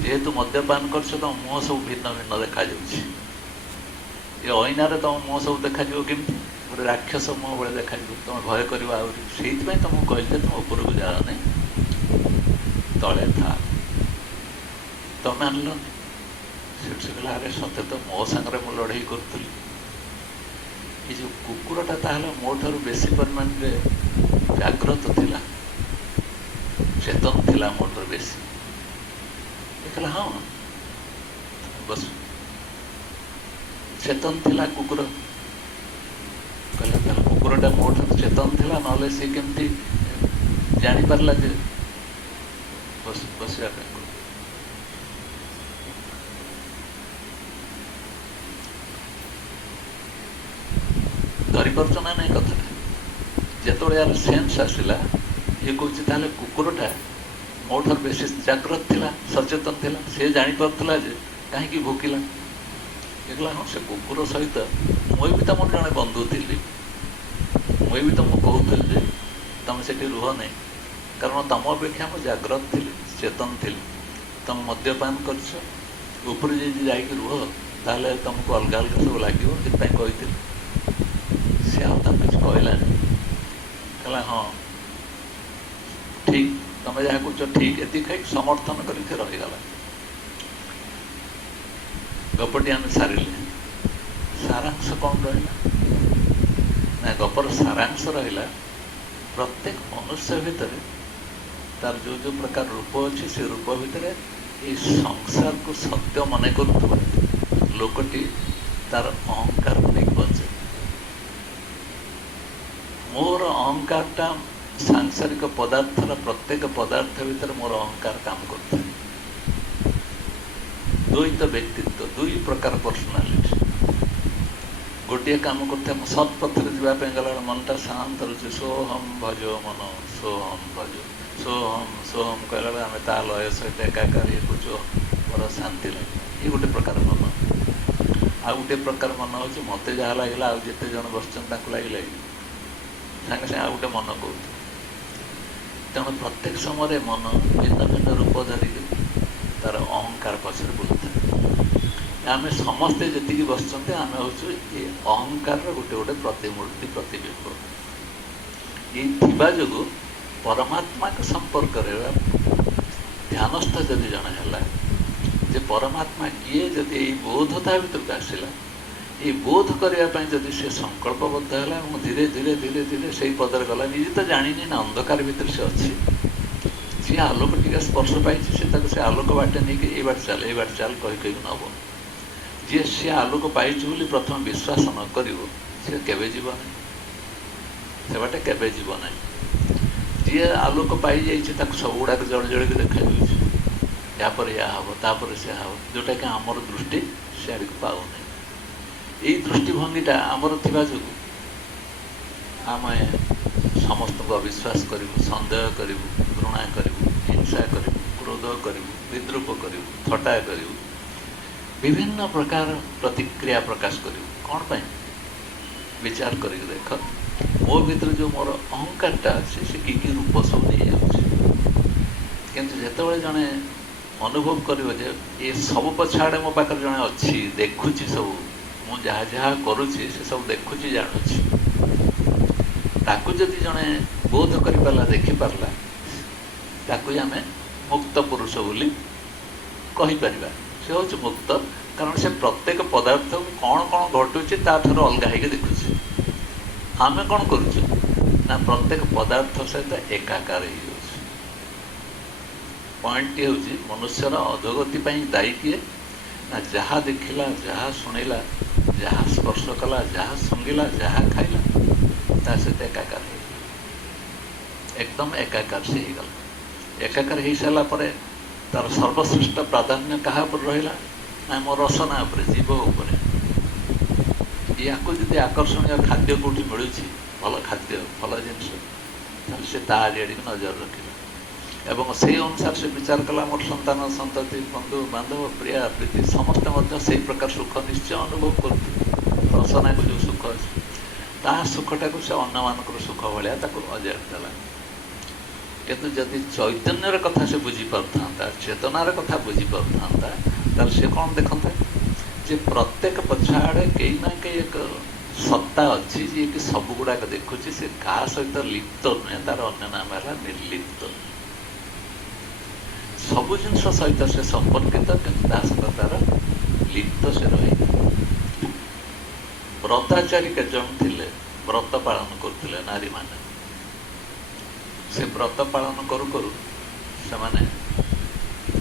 ଯେହେତୁ ମଦ୍ୟପାନ କରିଛ, ତମ ମୁହଁ ସବୁ ଭିନ୍ନ ଭିନ୍ନ ଦେଖାଯାଉଛି। ଏ ଅଇନାରେ ତମ ମୁହଁ ସବୁ ଦେଖାଯିବ କେମିତି? ଗୋଟେ ରାକ୍ଷସ ମୁହଁ ଭଳି ଦେଖାଯିବ, ତମେ ଭୟ କରିବ ଆହୁରି। ସେଇଥିପାଇଁ ତମକୁ କହିଲି ଯେ ତମେ ଉପରକୁ ଯାଅନି, ତଳେ ଥାଅ। ତମେ ଆଣିଲନି। ସେଠୁ ସେ କହିଲା ଆରେ ସତେ ତ ମୋ ସାଙ୍ଗରେ ମୁଁ ଲଢ଼େଇ କରୁଥିଲି। ଏ ଯେଉଁ କୁକୁରଟା ତାହେଲେ ମୋ ଠାରୁ ବେଶୀ ପରିମାଣରେ ଜାଗ୍ରତ ଥିଲା, ଚେତନ ଥିଲା ମୋ ଠାରୁ ବେଶୀ। କହିଲା ହଁ ବସ, ଚେତନ ଥିଲା କୁକୁର। କହିଲା ତାହେଲେ କୁକୁରଟା ମୋଠାରୁ ଚେତନ ଥିଲା, ନହେଲେ ସେ କେମିତି ଜାଣିପାରିଲା ଯେ ବସିବା ପାଇଁ କହୁଛି। ଧରିପାରୁଛ ନା ନାଇଁ କଥାଟା? ଯେତେବେଳେ ୟାର ସେନ୍ସ ଆସିଲା, ଇଏ କହୁଛି ତାହେଲେ କୁକୁରଟା ମୋ ଠାରୁ ବେଶୀ ଜାଗ୍ରତ ଥିଲା, ସଚେତନ ଥିଲା, ସେ ଜାଣିପାରୁଥିଲା ଯେ କାହିଁକି ଭୋକିଲା। ଦେଖିଲା ହଁ ସେ କୁକୁର ସହିତ ମୁଁ ବି ତମର ଜଣେ ବନ୍ଧୁ ଥିଲି, ମୁଁ ବି ତମକୁ କହୁଥିଲି ଯେ ତମେ ସେଠି ରୁହ ନାହିଁ, କାରଣ ତମ ଅପେକ୍ଷା ମୁଁ ଜାଗ୍ରତ ଥିଲି, ଚେତନ ଥିଲି। ତମେ ମଦ୍ୟପାନ କରିଛ, ଉପରେ ଯଦି ଯାଇକି ରୁହ ତାହେଲେ ତମକୁ ଅଲଗା ଅଲଗା ସବୁ ଲାଗିବ, ସେଥିପାଇଁ କହିଥିଲି। ସେ ଆଉ ତାକୁ କିଛି କହିଲାନି, କହିଲା ହଁ ଠିକ୍, ତମେ ଯାହା କହୁଛ ଠିକ୍, ଏତିକି ଖାଇକି ସମର୍ଥନ କରିକି ରହିଗଲା। ଗପଟି ଆମେ ସାରିଲେ। ସାରାଂଶ କ'ଣ ରହିଲା ନା, ଗପର ସାରାଂଶ ରହିଲା ପ୍ରତ୍ୟେକ ମନୁଷ୍ୟ ଭିତରେ ତାର ଯେଉଁ ଯେଉଁ ପ୍ରକାର ରୂପ ଅଛି, ସେ ରୂପ ଭିତରେ ଏଇ ସଂସାରକୁ ସତ୍ୟ ମନେ କରୁଥିବା ଲୋକଟି ତାର ଅହଙ୍କାରକୁ ନେଇକି ବଞ୍ଚେ। ମୋର ଅହଙ୍କାରଟା ସାଂସାରିକ ପଦାର୍ଥର ପ୍ରତ୍ୟେକ ପଦାର୍ଥ ଭିତରେ ମୋର ଅହଙ୍କାର କାମ କରୁଥାଏ। ଦ୍ୱୈତ ବ୍ୟକ୍ତିତ୍ୱ, ଦୁଇ ପ୍ରକାର ପର୍ସନାଲିଟି। ଗୋଟିଏ କାମ କରୁଥାଏ, ମୁଁ ସତ୍ ପଥରେ ଯିବା ପାଇଁ ଗଲାବେଳେ ମନଟା ଶାନ୍ତ ରହୁଛି, ସୋହମ୍ ଭଜୋ ମନ, ସୋହମ୍ ଭଜୋ, ସୋହମ୍ ସୋହମ୍ କହିଲା ବେଳେ ଆମେ ତା ଲୟ ସହିତ ଏକାକାର ଇଏ କରୁଛୁ, ବଡ଼ ଶାନ୍ତି ଲାଗେ। ଇଏ ଗୋଟେ ପ୍ରକାର ମନ। ଆଉ ଗୋଟେ ପ୍ରକାର ମନ ହେଉଛି ମୋତେ ଯାହା ଲାଗିଲା, ଆଉ ଯେତେ ଜଣ ବସିଛନ୍ତି ତାଙ୍କୁ ଲାଗିଲା କି ସାଙ୍ଗେ ସାଙ୍ଗେ ଆଉ ଗୋଟେ ମନ କହୁଛି। ତେଣୁ ପ୍ରତ୍ୟେକ ସମୟରେ ମନ ଭିନ୍ନ ଭିନ୍ନ ରୂପ ଧରିକି ତାର ଅହଙ୍କାର ପଛରେ ବୁଲୁଥାଏ। ଆମେ ସମସ୍ତେ ଯେତିକି ବସିଛନ୍ତି ଆମେ ହେଉଛୁ ଏ ଅହଙ୍କାରର ଗୋଟେ ଗୋଟେ ପ୍ରତିମୂର୍ତ୍ତି, ପ୍ରତିବିମ୍ବ। ଏଇ ଥିବା ଯୋଗୁଁ ପରମାତ୍ମାଙ୍କ ସମ୍ପର୍କରେ ଧ୍ୟାନସ୍ଥ ଯଦି ଜଣେ ହେଲା ଯେ ପରମାତ୍ମା କିଏ, ଯଦି ଏଇ ବୋଧତା ଭିତରକୁ ଆସିଲା, ଏଇ ବୋଧ କରିବା ପାଇଁ ଯଦି ସେ ସଂକଳ୍ପବଦ୍ଧ ହେଲା ଏବଂ ଧୀରେ ଧୀରେ ଧୀରେ ଧୀରେ ସେଇ ପଦରେ ଗଲା, ନିଜେ ତ ଜାଣିନି ନା ଅନ୍ଧକାର ଭିତରେ ସେ ଅଛି। ଯିଏ ଆଲୋକ ଟିକେ ସ୍ପର୍ଶ ପାଇଛି ସେ ତାକୁ ସେ ଆଲୋକ ବାଟେ ନେଇକି ଏଇ ବାଟେ ଚାଲ, ଏଇ ବାଟେ ଚାଲ କହି କହିକି ନେବ। ଯିଏ ସେ ଆଲୋକ ପାଇଛି ବୋଲି ପ୍ରଥମେ ବିଶ୍ୱାସ ନ କରିବ, ସେ କେବେ ଯିବ ନାହିଁ, ସେ ବାଟେ କେବେ ଯିବ ନାହିଁ। ଯିଏ ଆଲୋକ ପାଇଯାଇଛି ତାକୁ ସବୁଗୁଡ଼ାକ ଜଳ ଜଳିକି ଦେଖାଯାଉଛି, ଏହାପରେ ଏହା ହେବ, ତାପରେ ସେହା ହେବ, ଯେଉଁଟାକି ଆମର ଦୃଷ୍ଟି ସିଆଡ଼କୁ ପାଉନାହିଁ। ଏଇ ଦୃଷ୍ଟିଭଙ୍ଗୀଟା ଆମର ଥିବା ଯୋଗୁଁ ଆମେ ସମସ୍ତଙ୍କୁ ଅବିଶ୍ୱାସ କରିବୁ, ସନ୍ଦେହ କରିବୁ, ଘୃଣା କରିବୁ, ହିଂସା କରିବୁ, କ୍ରୋଧ କରିବୁ, ବିଦ୍ରୂପ କରିବୁ, ଥଟ୍ଟା କରିବୁ, ବିଭିନ୍ନ ପ୍ରକାର ପ୍ରତିକ୍ରିୟା ପ୍ରକାଶ କରିବୁ। କ'ଣ ପାଇଁ? ବିଚାର କରିକି ଦେଖ, ମୋ ଭିତରେ ଯେଉଁ ମୋର ଅହଙ୍କାରଟା ଅଛି ସେ କି ରୂପ ସବୁ ନେଇଯାଉଛି। କିନ୍ତୁ ଯେତେବେଳେ ଜଣେ ଅନୁଭବ କରିବ ଯେ ଏ ସବୁ ପଛଆଡ଼େ ମୋ ପାଖରେ ଜଣେ ଅଛି, ଦେଖୁଛି ସବୁ, ମୁଁ ଯାହା ଯାହା କରୁଛି ସେ ସବୁ ଦେଖୁଛି, ଜାଣୁଛି, ତାକୁ ଯଦି ଜଣେ ବୋଧ କରିପାରିଲା, ଦେଖିପାରିଲା, ତାକୁ ଆମେ ମୁକ୍ତ ପୁରୁଷ ବୋଲି କହିପାରିବା। ସେ ହେଉଛି ମୁକ୍ତ, କାରଣ ସେ ପ୍ରତ୍ୟେକ ପଦାର୍ଥକୁ କ'ଣ କ'ଣ ଘଟୁଛି ତାଠାରୁ ଅଲଗା ହେଇକି ଦେଖୁଛି। ଆମେ କ'ଣ କରୁଛୁ ନା ପ୍ରତ୍ୟେକ ପଦାର୍ଥ ସହିତ ଏକାକାର ହେଇଯାଉଛି। ପଏଣ୍ଟଟି ହେଉଛି ମନୁଷ୍ୟର ଅଧୋଗତି ପାଇଁ ଦାୟୀ କିଏ ନା ଯାହା ଦେଖିଲା, ଯାହା ଶୁଣିଲା, ଯାହା ସ୍ପର୍ଶ କଲା, ଯାହା ଶୁଙ୍ଗିଲା, ଯାହା ଖାଇଲା, ତା ସହିତ ଏକାକାର ହେଇଗଲା, ଏକଦମ ଏକାକାର ସେ ହେଇଗଲା। ଏକାକାର ହେଇସାରିଲା ପରେ ତାର ସର୍ବଶ୍ରେଷ୍ଠ ପ୍ରାଧାନ୍ୟ କାହା ଉପରେ ରହିଲା ନା ମୋ ରସନା ଉପରେ, ଜୀବ ଉପରେ। ୟାକୁ ଯଦି ଆକର୍ଷଣୀୟ ଖାଦ୍ୟ କେଉଁଠି ମିଳୁଛି, ଭଲ ଖାଦ୍ୟ, ଭଲ ଜିନିଷ, ତାହେଲେ ସେ ତା ଆଡ଼ିକି ନଜର ରଖିଲା ଏବଂ ସେଇ ଅନୁସାରେ ସେ ବିଚାର କଲା ମୋର ସନ୍ତାନ ସନ୍ତତି, ବନ୍ଧୁ ବାନ୍ଧବ, ପ୍ରିୟା ପ୍ରୀତି ସମସ୍ତେ ମଧ୍ୟ ସେଇ ପ୍ରକାର ସୁଖ ନିଶ୍ଚୟ ଅନୁଭବ କରୁଥିବେ। ରସନାକୁ ଯେଉଁ ସୁଖ ଅଛି, ତା ସୁଖଟାକୁ ସେ ଅନ୍ୟମାନଙ୍କର ସୁଖ ଭଳିଆ ତାକୁ ଅଜାଡ଼ି ଦେଲା। କିନ୍ତୁ ଯଦି ଚୈତନ୍ୟର କଥା ସେ ବୁଝିପାରୁଥାନ୍ତା, ଚେତନାର କଥା ବୁଝିପାରୁଥାନ୍ତା, ତାହେଲେ ସେ କ'ଣ ଦେଖନ୍ତା ଯେ ପ୍ରତ୍ୟେକ ପଛଆଡ଼େ କେହି ନା କେହି ଏକ ସତ୍ତା ଅଛି ଯିଏକି ସବୁଗୁଡ଼ାକ ଦେଖୁଛି। ସେ କାହା ସହିତ ଲିପ୍ତ ନୁହେଁ, ତାର ଅନ୍ୟ ନାମ ହେଲା ନିର୍ଲିପ୍ତ। ସବୁ ଜିନିଷ ସହିତ ସେ ସମ୍ପର୍କିତ, କିନ୍ତୁ ତା ସହିତ ତାର ଲିପ୍ତ ସେ ରହିନି। ବ୍ରତାଚାରୀ କେତେଜଣ ଥିଲେ, ବ୍ରତ ପାଳନ କରୁଥିଲେ ନାରୀମାନେ। ସେ ବ୍ରତ ପାଳନ କରୁ କରୁ ସେମାନେ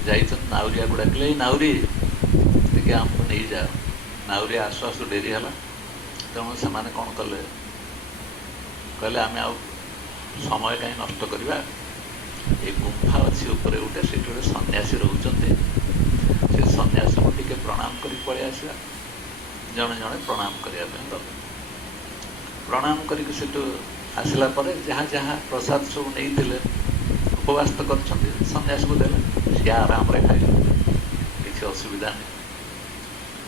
ଯାଇଛନ୍ତି ନାଉରିଆକୁ ଡାକିଲେ, ଏଇ ନାଉରୀ ଟିକେ ଆମକୁ ନେଇଯାଅ। ନାଉରୀ ଆସୁ ଆସୁ ଡେରି ହେଲା, ତେଣୁ ସେମାନେ କ'ଣ କଲେ, କହିଲେ ଆମେ ଆଉ ସମୟ କାହିଁ ନଷ୍ଟ କରିବା, ଏ ଗୁମ୍ଫା ଅଛି ଉପରେ ଗୋଟେ, ସେଠି ଗୋଟେ ସନ୍ନ୍ୟାସୀ ରହୁଛନ୍ତି। ସେ ସନ୍ନ୍ୟାସୀକୁ ଟିକେ ପ୍ରଣାମ କରି ପଳେଇ ଆସିବା। ଜଣେ ଜଣେ ପ୍ରଣାମ କରିବା ପାଇଁ ଗଲେ। ପ୍ରଣାମ କରିକି ସେଠୁ ଆସିଲା ପରେ ଯାହା ଯାହା ପ୍ରସାଦ ସବୁ ନେଇଥିଲେ, ଉପବାସ ତ କରିଛନ୍ତି, ସନ୍ନ୍ୟାସୀକୁ ଦେଲେ, ସିଏ ଆରାମରେ ଖାଇଲେ, କିଛି ଅସୁବିଧା ନାହିଁ।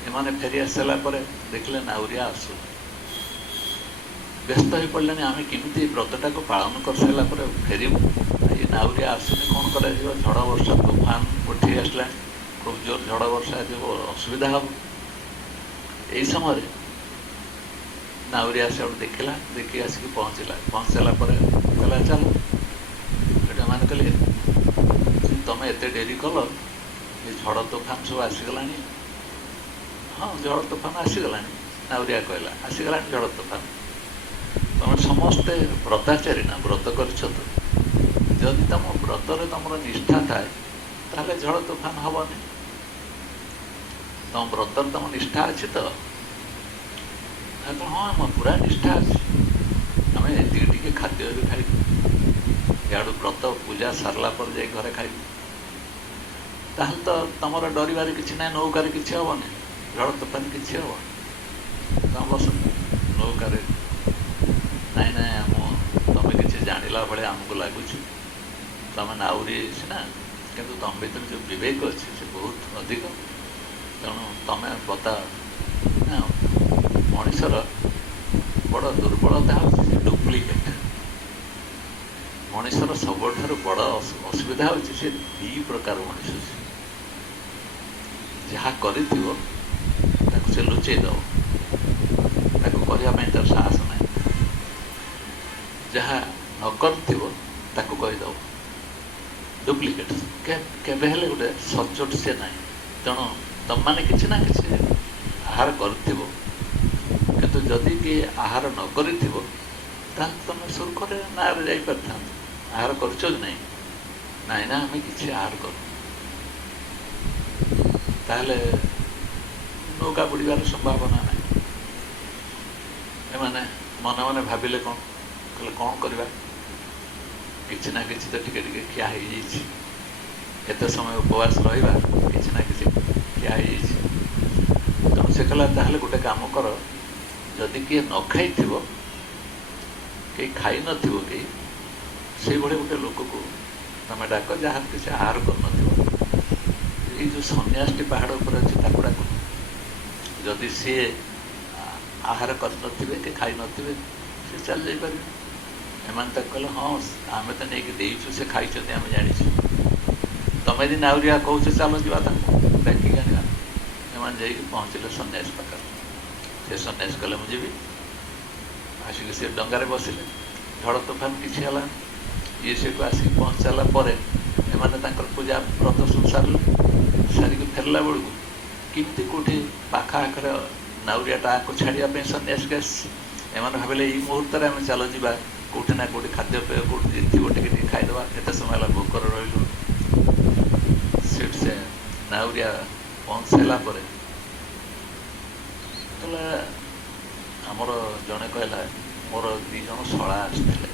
ଏମାନେ ଫେରି ଆସିଲା ପରେ ଦେଖିଲେ ନାଉରିଆ ଆସୁ, ବ୍ୟସ୍ତ ହେଇ ପଡ଼ିଲେଣି, ଆମେ କେମିତି ଏ ବ୍ରତଟାକୁ ପାଳନ କରିସାରିଲା ପରେ ଫେରିବୁ, ଏ ନାଉରିଆ ଆସୁନି, କ'ଣ କରାଯିବ? ଝଡ଼ ବର୍ଷା ତୁଫାନ ଉଠି ଆସିଲାଣି, ଖୁବ୍ ଜୋର ଝଡ଼ ବର୍ଷା ହେଇଯିବ, ଅସୁବିଧା ହେବ। ଏଇ ସମୟରେ ନାଉରିଆ ସେଠୁ ଦେଖିଲା, ଦେଖି ଆସିକି ପହଞ୍ଚିଲା ପରେ କହିଲା ଚାଲ। ଏଠି ଏମାନେ କହିଲେ ତମେ ଏତେ ଡେରି କଲ, ଏ ଝଡ଼ ତୋଫାନ ସବୁ ଆସିଗଲାଣି। ହଁ, ଝଡ଼ ତୋଫାନ ଆସିଗଲାଣି, ନାଉରିଆ କହିଲା, ଆସିଗଲାଣି ଝଡ଼ ତୋଫାନ। ତମେ ସମସ୍ତେ ବ୍ରତାଚାରୀ ନା, ବ୍ରତ କରିଛ ତ, ଯଦି ତମ ବ୍ରତରେ ତମର ନିଷ୍ଠା ଥାଏ ତାହେଲେ ଝଡ଼ ତୋଫାନ ହବନି। ତମ ବ୍ରତରେ ତମ ନିଷ୍ଠା ଅଛି ତ? ହଁ, ଆମ ପୁରା ନିଷ୍ଠା ଅଛି, ଆମେ ଏତିକି ଟିକେ ଖାଦ୍ୟ ବି ଖାଇବୁ, ଇଆଡ଼ୁ ବ୍ରତ ପୂଜା ସାରିଲା ପରେ ଯାଇ ଘରେ ଖାଇବୁ। ତାହେଲେ ତ ତମର ଡରିବାରେ କିଛି ନାହିଁ, ନୌକାରେ କିଛି ହବନି, ଝଡ଼ ତୋଫାନ କିଛି ହବନି, ତମ ବସ ନୌକାରେ। ନାଇଁ ତମେ କିଛି ଜାଣିଲା ଭଳିଆ ଆମକୁ ଲାଗୁଛି, ତମେ ନାଉରି ସିନା, କିନ୍ତୁ ତମ ଭିତରେ ଯେଉଁ ବିବେକ ଅଛି ସେ ବହୁତ ଅଧିକ, ତେଣୁ ତମେ ବତାଅ ନା। ମଣିଷର ବଡ଼ ଦୁର୍ବଳତା ହେଉଛି ଡୁପ୍ଲିକେଟ୍। ମଣିଷର ସବୁଠାରୁ ବଡ଼ ଅସୁବିଧା ହେଉଛି ସେ ଦୁଇ ପ୍ରକାର ମଣିଷ। ଯାହା କରିଥିବ ତାକୁ ସେ ଲୁଚେଇ ଦେବ, ତାକୁ କରିବା ପାଇଁ ତାର ସାହସ ନାହିଁ। ଯାହା ନ କରିଥିବ ତାକୁ କହିଦେବ। ଡୁପ୍ଲିକେଟ୍ କେବେ ହେଲେ ଗୋଟେ ସଚୋଟ ସେ ନାହିଁ। ତେଣୁ ତମମାନେ କିଛି ନା କିଛି ଆହାର କରିଥିବ, କିନ୍ତୁ ଯଦି କିଏ ଆହାର ନ କରିଥିବ ତାହେଲେ ତମେ ସୁରୁଖୁରୁରେ ନାଁରେ ଯାଇପାରିଥାନ୍ତ। ଆହାର କରୁଛ କି ନାହିଁ? ନାଇଁ ନା, ଆମେ କିଛି ଆହାର କରୁ, ତାହେଲେ ନୌକା ବୁଡ଼ିବାର ସମ୍ଭାବନା ନାହିଁ। ଏମାନେ ମନେ ମନେ ଭାବିଲେ କ'ଣ, କହିଲେ କ'ଣ କରିବା, କିଛି ନା କିଛି ତ ଟିକେ ଟିକେ ଖିଆ ହେଇଯାଇଛି, କେତେ ସମୟ ଉପବାସ ରହିବା, କିଛି ନା କିଛି ଖିଆ ହେଇଯାଇଛି। ତେଣୁ ସେ କହିଲା ତାହେଲେ ଗୋଟେ କାମ କର, ଯଦି କିଏ ନ ଖାଇଥିବ, କେହି ଖାଇନଥିବ, କେହି ସେଇଭଳି ଗୋଟେ ଲୋକକୁ ତମେ ଡାକ, ଯାହାର କିଛି ଆହାର କରିନଥିବ। ଏଇ ଯେଉଁ ସନ୍ନ୍ୟାସଟି ପାହାଡ଼ ଉପରେ ଅଛି ତାକୁ ଡାକ, ଯଦି ସିଏ ଆହାର କରିନଥିବେ କି ଖାଇନଥିବେ ସେ ଚାଲି ଯାଇପାରିବେ। ଏମାନେ ତାକୁ କହିଲେ ହଁ, ଆମେ ତ ନେଇକି ଦେଇଛୁ, ସେ ଖାଇଛନ୍ତି, ଆମେ ଜାଣିଛୁ, ତମେ ଯଦି ନାଉରିଆ କହୁଛ ଚାଲ ଯିବା, ତାଙ୍କୁ ଡାକିକି ଆଣିବା। ଏମାନେ ଯାଇକି ପହଞ୍ଚିଲେ ସନ୍ନ୍ୟାସୀ ପାଖରେ। ସେ ସନ୍ନ୍ୟାସୀ କହିଲେ ମୁଁ ଯିବି। ଆସିକି ସେ ଡଙ୍ଗାରେ ବସିଲେ, ଝଡ଼ ତୋଫାନ କିଛି ହେଲାନି। ଇଏ ସେଠୁ ଆସିକି ପହଞ୍ଚି ସାରିଲା ପରେ ଏମାନେ ତାଙ୍କର ପୂଜା ବ୍ରତ ସବୁ ସାରିକି ଫେରିଲା ବେଳକୁ କେମିତି କେଉଁଠି ପାଖ ଆଖରେ ନାଉରିଆଟା ଆକୁ ଛାଡ଼ିବା ପାଇଁ ସନ୍ନ୍ୟାସୀକି ଆସିଛି। ଏମାନେ ଭାବିଲେ ଏଇ ମୁହୂର୍ତ୍ତରେ ଆମେ ଚାଲ ଯିବା, କେଉଁଠି ନା କେଉଁଠି ଖାଦ୍ୟପେୟ କେଉଁଠି ଥିବ ଟିକେ ଟିକେ ଖାଇଦେବା, କେତେ ସମୟ ହେଲା ଭୋକରେ ରହିଲୁ। ସେଠି ସେ ନାଉରିଆ ପହଞ୍ଚି ସାରିଲା ପରେ କହିଲା, ଆମର ଜଣେ କହିଲା ମୋର 2 ଜଣ ଶଳା ଆସିଥିଲେ,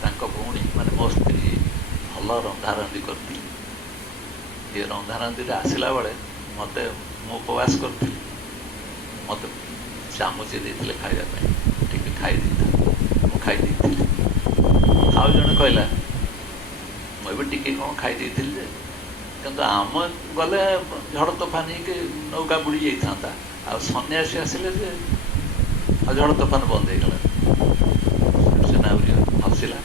ତାଙ୍କ ଭଉଣୀ ମାନେ ମୋ ସ୍ତ୍ରୀ ଭଲ ରନ୍ଧାରନ୍ଧି କରିଥିଲି। ଏ ରନ୍ଧାରନ୍ଧିରେ ଆସିଲା ବେଳେ ମୋତେ, ମୁଁ ଉପବାସ କରିଥିଲି, ମୋତେ ଚାମଚେ ଦେଇଥିଲେ ଖାଇବା ପାଇଁ, ଟିକେ ଖାଇ ଦେଇଥିଲି, ମୁଁ ଖାଇ ଦେଇଥିଲି। ଆଉ ଜଣେ କହିଲା ମୁଁ ଏବେ ଟିକେ କ'ଣ ଖାଇ ଦେଇଥିଲି ଯେ, କିନ୍ତୁ ଆମ ଗଲେ ଝଡ଼ ତୋଫାନ ହେଇକି ନୌକା ବୁଡ଼ି ଯାଇଥାନ୍ତା, ଆଉ ସନ୍ନ୍ୟାସୀ ଆସିଲେ ଯେ ଆଉ ଝଡ଼ ତୋଫାନ ବନ୍ଦ ହେଇଗଲା। ସେ ନାଉରି ହସିଲା,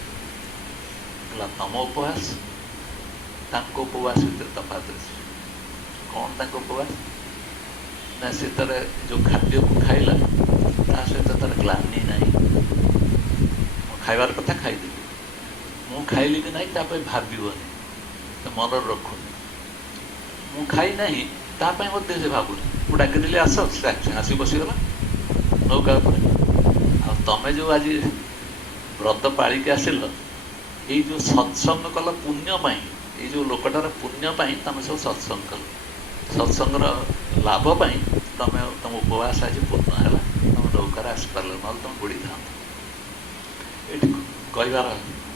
କହିଲା ତମ ଉପବାସ ତାଙ୍କ ଉପବାସ ଭିତରେ ତଫାତ ଅଛି। କ'ଣ ତାଙ୍କ ଉପବାସ? ନା ସେଥିରେ ଯେଉଁ ଖାଦ୍ୟକୁ ଖାଇଲା ତା ସହିତ ତାର ଗ୍ଲାନି ନାହିଁ। ମୁଁ ଖାଇବାର କଥା ଖାଇଦେଲି, ମୁଁ ଖାଇଲି କି ନାହିଁ ତା ପାଇଁ ଭାବିବନି, ତ ମନରେ ରଖୁନି। ମୁଁ ଖାଇ ନାହିଁ ତା ପାଇଁ ମଧ୍ୟ ସେ ଭାବୁନି। ମୁଁ ଡାକିଦେଲି ଆସ, ସେ ଆସିକି ବସିଗଲା ନୌକା ଉପରେ। ଆଉ ତମେ ଯେଉଁ ଆଜି ବ୍ରତ ପାଳିକି ଆସିଲ, ଏଇ ଯେଉଁ ସତ୍ସଙ୍ଗ କଲ ପୁଣ୍ୟ ପାଇଁ, ଏଇ ଯେଉଁ ଲୋକଟାର ପୁଣ୍ୟ ପାଇଁ ତମେ ସବୁ ସତ୍ସଙ୍ଗ କଲ, ସତ୍ସଙ୍ଗର ଲାଭ ପାଇଁ ତମ ଉପବାସ ଆଜି ପୂର୍ଣ୍ଣ ହେଲା, ତମ ନୌକାରେ ଆସିପାରିଲ, ନହେଲେ ତମେ ବୁଡ଼ିଥାନ୍ତ। ଏଠି କହିବାର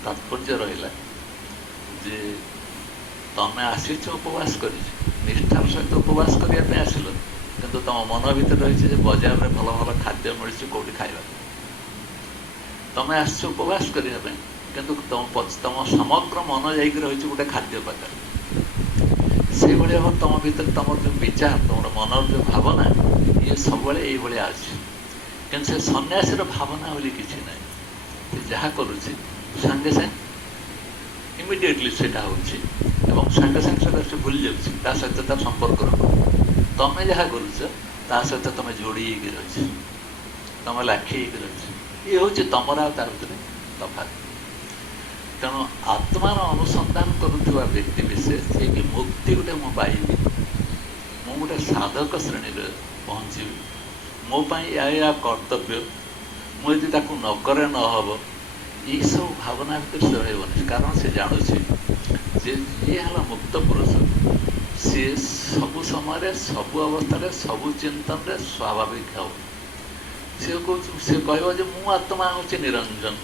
ତାତ୍ପର୍ଯ୍ୟ ରହିଲା ଯେ ତମେ ଆସିଛ ଉପବାସ କରିଛ, ନିଷ୍ଠାର ସହିତ ଉପବାସ କରିବା ପାଇଁ ଆସିଲ, କିନ୍ତୁ ତମ ମନ ଭିତରେ ରହିଛି ଯେ ବଜାରରେ ଭଲ ଭଲ ଖାଦ୍ୟ ମିଳୁଛି କେଉଁଠି ଖାଇବା। ତମେ ଆସିଛ ଉପବାସ କରିବା ପାଇଁ, କିନ୍ତୁ ତମ ସମଗ୍ର ମନ ଯାଇକି ରହିଛି ଗୋଟେ ଖାଦ୍ୟ ପାଖରେ। ସେଇଭଳି ଭାବ ତମ ଭିତରେ ତମର ଯେଉଁ ବିଚାର, ତମର ମନର ଯେଉଁ ଭାବନା, ଇଏ ସବୁବେଳେ ଏଇଭଳିଆ ଅଛି। କିନ୍ତୁ ସେ ସନ୍ନ୍ୟାସୀର ଭାବନା ବୋଲି କିଛି ନାହିଁ। ସେ ଯାହା କରୁଛି ସାଙ୍ଗେ ସାଙ୍ଗେ ଇମିଡ଼ିଏଟଲି ସେଇଟା ହେଉଛି ଏବଂ ସାଙ୍ଗେ ସାଙ୍ଗେ ସେଇଟା ସେ ଭୁଲି ଯାଉଛି, ତା ସହିତ ତାର ସମ୍ପର୍କ ରଖୁନି। ତମେ ଯାହା କରୁଛ ତା ସହିତ ତମେ ଯୋଡ଼ି ହେଇକି ରହିଛ, ତମେ ଲାଖି ହେଇକି ରହିଛ। ଇଏ ହେଉଛି ତମର ଆଉ ତାର ଭିତରେ ତଫାତ୍। ତେଣୁ ଆତ୍ମାର ଅନୁସନ୍ଧାନ କରୁଥିବା ବ୍ୟକ୍ତି ବିଶେଷ ଯିଏକି ମୁକ୍ତି ଗୋଟେ ମୁଁ ପାଇବି, ମୁଁ ଗୋଟେ ସାଧକ ଶ୍ରେଣୀରେ ପହଞ୍ଚିବି, ମୋ ପାଇଁ ଏହା କର୍ତ୍ତବ୍ୟ, ମୁଁ ଯଦି ତାକୁ ନକରେ ନହେବ, ଏଇସବୁ ଭାବନା ଭିତରେ ସେ ରହିବନି। କାରଣ ସେ ଜାଣୁଛି ଯେ ଇଏ ହେଲା ମୁକ୍ତ ପୁରୁଷ, ସିଏ ସବୁ ସମୟରେ, ସବୁ ଅବସ୍ଥାରେ, ସବୁ ଚିନ୍ତନରେ ସ୍ୱାଭାବିକ ହେବ। ସେ କହିବ ଯେ ମୁଁ ଆତ୍ମା ହେଉଛି ନିରଞ୍ଜନ,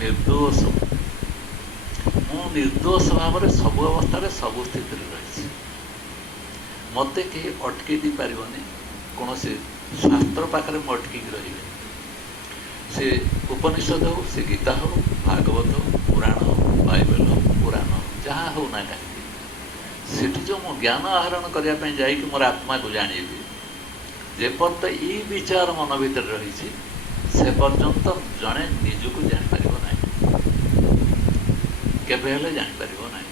ନିର୍ଦୋଷ। ମୁଁ ନିର୍ଦୋଷ ଭାବରେ ସବୁ ଅବସ୍ଥାରେ, ସବୁ ସ୍ଥିତିରେ ରହିଛି। ମୋତେ କେହି ଅଟକେଇ ଦେଇପାରିବନି, କୌଣସି ଶାସ୍ତ୍ର ପାଖରେ ମୁଁ ଅଟକିକି ରହିବି। ସେ ଉପନିଷଦ ହଉ, ସେ ଗୀତା ହଉ, ଭାଗବତ ହଉ, ପୁରାଣ ହଉ, ବାଇବେଲ ହଉ, ପୁରାଣ ହଉ, ଯାହା ହଉ ନା କାହିଁକି, ସେଠି ଯେଉଁ ମୁଁ ଜ୍ଞାନ ଆହରଣ କରିବା ପାଇଁ ଯାଇକି ମୋର ଆତ୍ମାକୁ ଜାଣିବି, ଯେପର୍ଯ୍ୟନ୍ତ ଏଇ ବିଚାର ମନ ଭିତରେ ରହିଛି, ସେ ପର୍ଯ୍ୟନ୍ତ ଜଣେ ନିଜକୁ ଜାଣିପାରିବ ନାହିଁ, କେବେ ହେଲେ ଜାଣିପାରିବ ନାହିଁ।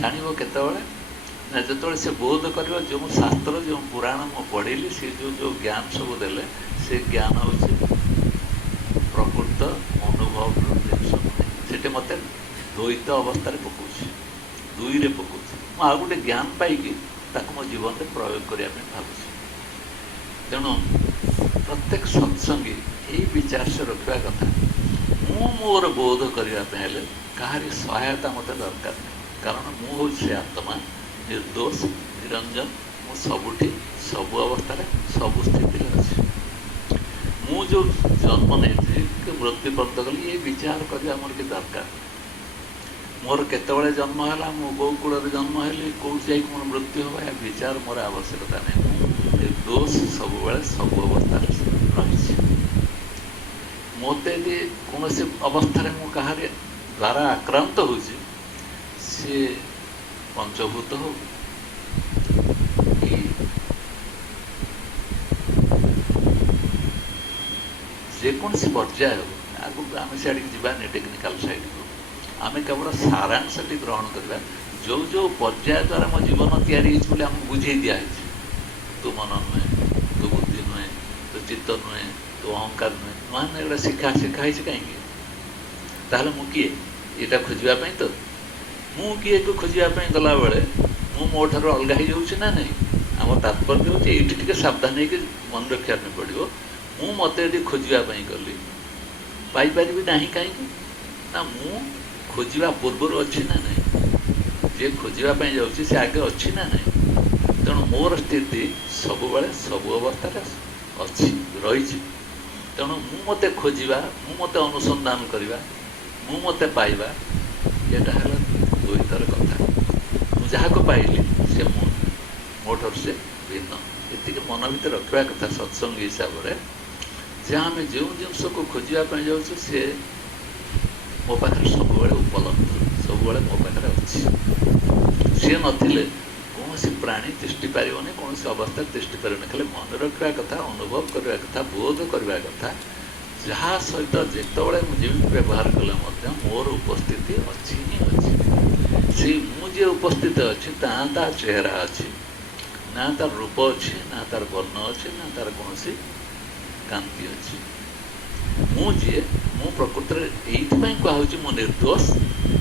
ଜାଣିବ କେତେବେଳେ ନା ଯେତେବେଳେ ସେ ବୋଧ କରିବ ଯେଉଁ ଶାସ୍ତ୍ର, ଯେଉଁ ପୁରାଣ ମୁଁ ପଢ଼ିଲି, ସେ ଯେଉଁ ଜ୍ଞାନ ସବୁ ଦେଲେ, ସେ ଜ୍ଞାନ ହେଉଛି ପ୍ରକୃତ ଅନୁଭବର ଜିନିଷ ନୁହେଁ। ସେଠି ମୋତେ ଦ୍ୱୈତ ଅବସ୍ଥାରେ ପକାଉଛି, ଦୁଇରେ ପକାଉଛି। ମୁଁ ଆଉ ଗୋଟେ ଜ୍ଞାନ ପାଇକି ତାକୁ ମୋ ଜୀବନରେ ପ୍ରୟୋଗ କରିବା ପାଇଁ ଭାବୁଛି। ତେଣୁ ପ୍ରତ୍ୟେକ ସତ୍ସଙ୍ଗୀ ଏଇ ବିଚାର ସେ ରଖିବା କଥା, ମୁଁ ମୋର ବୋଧ କରିବା ପାଇଁ ହେଲେ କାହାରି ସହାୟତା ମୋତେ ଦରକାର ନାହିଁ। କାରଣ ମୁଁ ହେଉଛି ସେ ଆତ୍ମା, ନିର୍ଦୋଷ, ନିରଞ୍ଜନ। ମୁଁ ସବୁଠି, ସବୁ ଅବସ୍ଥାରେ, ସବୁ ସ୍ଥିତିରେ ଅଛି। ମୁଁ ଯେଉଁ ଜନ୍ମ ନେଇଛି କି ମୃତ୍ୟୁ ପର୍ଯ୍ୟନ୍ତ ଗଲି, ଏ ବିଚାର କରିବା ମୋର କି ଦରକାର। ମୋର କେତେବେଳେ ଜନ୍ମ ହେଲା, ମୁଁ କୋଉ କୂଳରେ ଜନ୍ମ ହେଲି, କୋଉଠି ଯାଇକି ମୋର ମୃତ୍ୟୁ ହେବ, ଏହା ବିଚାର ମୋର ଆବଶ୍ୟକତା ନାହିଁ। ମୁଁ ନିର୍ଦୋଷ, ସବୁବେଳେ ସବୁ ଅବସ୍ଥାରେ ରହିଛି। ମୋତେ ଯଦି କୌଣସି ଅବସ୍ଥାରେ ମୁଁ କାହାରି ଦ୍ୱାରା ଆକ୍ରାନ୍ତ ହେଉଛି, ସିଏ ପଞ୍ଚଭୂତ ହଉ କି ଯେକୌଣସି ପର୍ଯ୍ୟାୟ ହଉ, ଆଗକୁ ଆମେ ସିଆଡ଼ିକି ଯିବାନି ଟେକ୍ନିକାଲ ସାଇଡ଼କୁ, ଆମେ କେବଳ ସାରାଂଶଟି ଗ୍ରହଣ କରିବା। ଯେଉଁ ଯେଉଁ ପର୍ଯ୍ୟାୟ ଦ୍ୱାରା ମୋ ଜୀବନ ତିଆରି ହେଇଛି ବୋଲି ଆମକୁ ବୁଝେଇ ଦିଆହେଇଛି, ତୁ ମନ ନୁହେଁ, ତୁ ବୁଦ୍ଧି ନୁହେଁ, ତୁ ଚିତ୍ତ ନୁହେଁ, ତୁ ଅହଙ୍କାର ନୁହେଁ, ମାନେ ଏଗୁଡ଼ା ଶିଖା ହେଇଛି କାହିଁକି? ତାହେଲେ ମୁଁ କିଏ? ଏଇଟା ଖୋଜିବା ପାଇଁ ତ। ମୁଁ କିଏକୁ ଖୋଜିବା ପାଇଁ ଗଲାବେଳେ ମୁଁ ମୋ ଠାରୁ ଅଲଗା ହେଇଯାଉଛି ନା ନାହିଁ? ଆମର ତାତ୍ପର୍ଯ୍ୟ ହେଉଛି ଏଇଠି ଟିକେ ସାବଧାନ ହେଇକି ମନେ ରଖିବା ପାଇଁ ପଡ଼ିବ। ମୁଁ ମୋତେ ଯଦି ଖୋଜିବା ପାଇଁ ଗଲି, ପାଇପାରିବି ନାହିଁ। କାହିଁକି ନା ମୁଁ ଖୋଜିବା ପୂର୍ବରୁ ଅଛି ନା ନାହିଁ। ଯିଏ ଖୋଜିବା ପାଇଁ ଯାଉଛି ସେ ଆଗେ ଅଛି ନା ନାହିଁ। ତେଣୁ ମୋର ସ୍ଥିତି ସବୁବେଳେ ସବୁ ଅବସ୍ଥାରେ ଅଛି, ରହିଛି। ତେଣୁ ମୁଁ ମୋତେ ଖୋଜିବା, ମୁଁ ମୋତେ ଅନୁସନ୍ଧାନ କରିବା, ମୁଁ ମୋତେ ପାଇବା, ଏଇଟା ହେଲା ଦ୍ୱୈତର କଥା। ମୁଁ ଯାହାକୁ ପାଇଲି ସେ ମୁଁ, ମୋଠାରୁ ସେ ଭିନ୍ନ। ଏତିକି ମନ ଭିତରେ ରଖିବା କଥା ସତ୍ସଙ୍ଗ ହିସାବରେ, ଯେ ଆମେ ଯେଉଁ ଜିନିଷକୁ ଖୋଜିବା ପାଇଁ ଯାଉଛୁ ସେ ମୋ ପାଖରେ ସବୁବେଳେ ଉପଲବ୍ଧ, ସବୁବେଳେ ମୋ ପାଖରେ ଅଛି। ସିଏ ନଥିଲେ କୌଣସି ପ୍ରାଣୀ ତିଷ୍ଠି ପାରିବନି, କୌଣସି ଅବସ୍ଥାରେ ତିଷ୍ଠି ପାରିବନି। ଖାଲି ମନେ ରଖିବା କଥା, ଅନୁଭବ କରିବା କଥା, ବୋଧ କରିବା କଥା, ଯାହା ସହିତ ଯେତେବେଳେ ମୁଁ ଯେମିତି ବ୍ୟବହାର କଲେ ମଧ୍ୟ ମୋର ଉପସ୍ଥିତି ଅଛି ହିଁ ଅଛି। ସେଇ ମୁଁ ଯିଏ ଉପସ୍ଥିତ ଅଛି, ତା ଚେହେରା ଅଛି, ନା ତାର ରୂପ ଅଛି, ନା ତାର ବର୍ଣ୍ଣ ଅଛି, ନା ତାର କୌଣସି କାନ୍ତି ଅଛି। ମୁଁ ଯିଏ, ମୁଁ ପ୍ରକୃତରେ ଏଇଥିପାଇଁ କୁହାହେଉଛି ମୁଁ ନିର୍ଦୋଷ।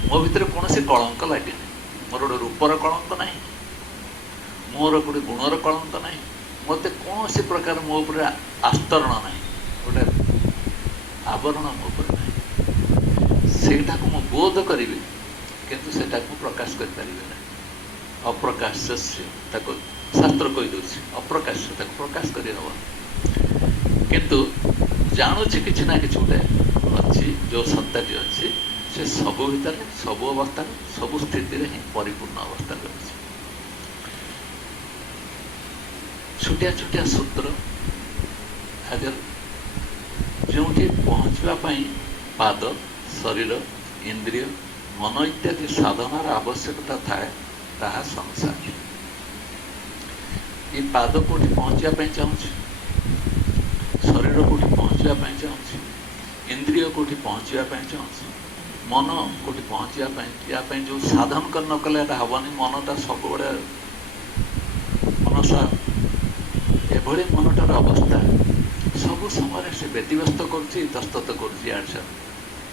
ମୋ ଭିତରେ କୌଣସି କଳଙ୍କ ଲାଗେନି। ମୋର ଗୋଟେ ରୂପର କଳଙ୍କ ନାହିଁ, ମୋର ଗୋଟେ ଗୁଣର କଳଙ୍କ ନାହିଁ, ମୋତେ କୌଣସି ପ୍ରକାର ମୋ ଉପରେ ଆସ୍ତରଣ ନାହିଁ, ଗୋଟେ ଆବରଣ ମୋ ଉପରେ ନାହିଁ। ସେଇଟାକୁ ମୁଁ ବୋଧ କରିବି, କିନ୍ତୁ ସେଟାକୁ ପ୍ରକାଶ କରିପାରିବି ନାହିଁ। ଅପ୍ରକାଶ୍ୟ, ତାକୁ ଶାସ୍ତ୍ର କହିଦେଉଛି ଅପ୍ରକାଶ୍ୟ, ତାକୁ ପ୍ରକାଶ କରିହେବ। କିନ୍ତୁ ଜାଣୁଛି କିଛି ନା କିଛି ଗୋଟେ अच्छी जो सत्ताटी अच्छी से सबु भितर सबु अवस्था सबु स्थिति रे ही परिपूर्ण अवस्था रही। छोटिया छोटिया सूत्र आगे जो पहुँचापी पाद शरीर इंद्रिय मन इत्यादि साधनार आवश्यकता थाए ताहा संसार। ये पाद कोठी पहुँचापी चाहूँगी, शरीर कोठी पहुँचापी चाहूँगी, इंद्रिय कोठी पहुँचापी चाहूँगी, मन कोठी पहुँचापी या जो साधन कर न कले हेनी। मनटा सब मनसा एभली मनटार अवस्था सबु समय से व्यतिव्यस्त करस्तत कर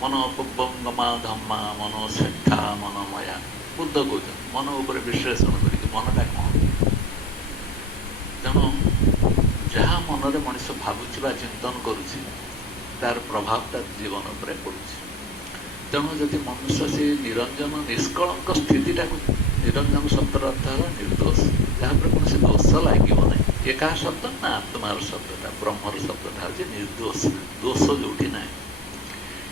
मन उपबंगमा धम्मा मनो श्रद्धा मनोमया बुद्ध कौन मन उपर विश्लेषण कर मनटा कौन। तेणु जहाँ मनरे मनीष भावुची चिंतन करुच्ची तार प्रभाव तार जीवन पर पड़ुଛି। तेणु जदि मनुष्य से निरंजन निष्कलंक स्थितिटा निरंजन शब्दर अर्थ है निर्दोष, जहाँ पर कौन दोष लगे ना। ये क्या शब्द ना आत्मार शब्दटा ब्रह्मर शब्दटा हूँ निर्दोष, दोष जोटी ना।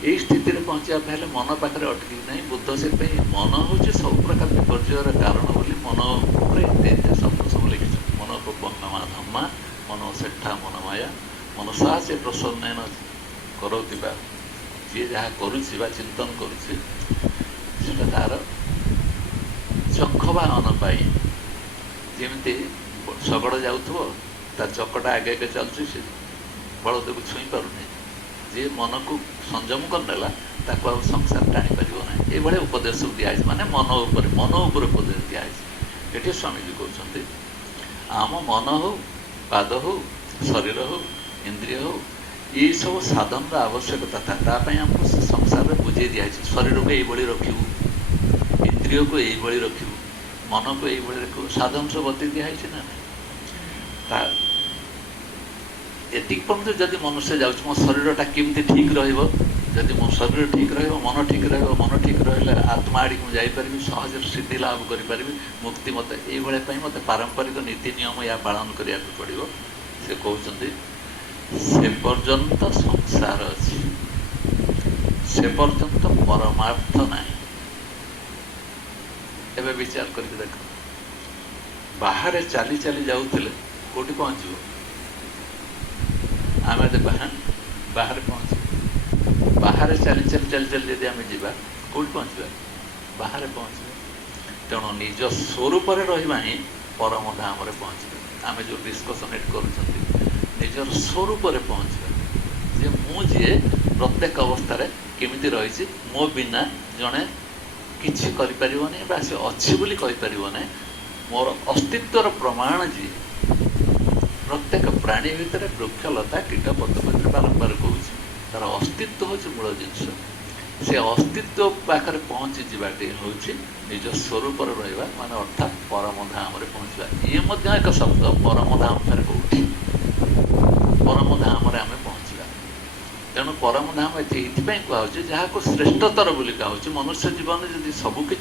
यही स्थिति में पहुँचापी हेल्ले मन पाखे अटकी ना। बुद्ध से मन हूँ सब प्रकार विपर्यर कारण बोली मन शब्द सब लिखी मन उपबंगमा धम्मा मनो श्रद्धा मनोमाया मनसा से प्रसन्न करोतिबा जी जहाँ करुच्ची चिंतन करुच्ची तार चखवा अनपाई जमी शगड़ जाऊथो तार चकटा आगे आगे चलुची से बलद को छुई पारुनी। जी मन को संयम करनेला ताको संसार टाणी पार ना। ये उपदेश दिखाई माने मन उपर उपदेश दिखाई। ये स्वामीजी कहते आम मन हो पाद हो शरीर हो इंद्रिय हो ये सब साधन आवश्यकता था तापाई आमको संसार में बुझे दिखाई। शरीर को यही रखू, इंद्रिय को यही रखू, मन को यही रखू, साधन सब बती दिखाई ना। एतिक पर्यंत जदि मनुष्य जाऊँ मो शरीरटा केमती ठीक रही मो शरीर ठीक मन ठीक मन ठीक रहा आत्मा आड़ी मुझे जापरि सहज सिद्धि लाभ करी मुक्ति मत ये मत पारंपरिक नीति नियम या पालन करने पड़ो। से कहते से पर्यंत संसार अच्छी से पर्यंत परमार्थ ना। एवं विचार कर देख बाहर चली चली जाऊले कौटी पहुँचो आम बाहर पहुँच बाहर चली चली चली चली जब आम जा कौट पहुँचा बाहर पहुँचा। तेणु निज स्वरूप रहा ही परम धाम पहुँचा। आम जो डिस्कसन कर स्वरूप पहुँचा जे मुझे प्रत्येक अवस्था केमिति रही मो बिना जड़े किसी करें से अच्छी बोली कहीपर मोर अस्तित्वर प्रमाण जी प्रत्येक प्राणी भितर वृक्षलता कीट पत्र बारंबार कहूँ तार अस्तित्व हूँ मूल जिनस। से अस्तित्व पाखे पहुँची जावाटे हूँ निज स्वरूप रहा मान अर्थात परम धाम पहुँचवा। ये एक शब्द परम धाम फेर कौटी परम धाम आम पहुँचवा। तेणु परम धाम ये कहु जहाँ को श्रेष्ठतर बोली कहूँ मनुष्य जीवन जब सबकि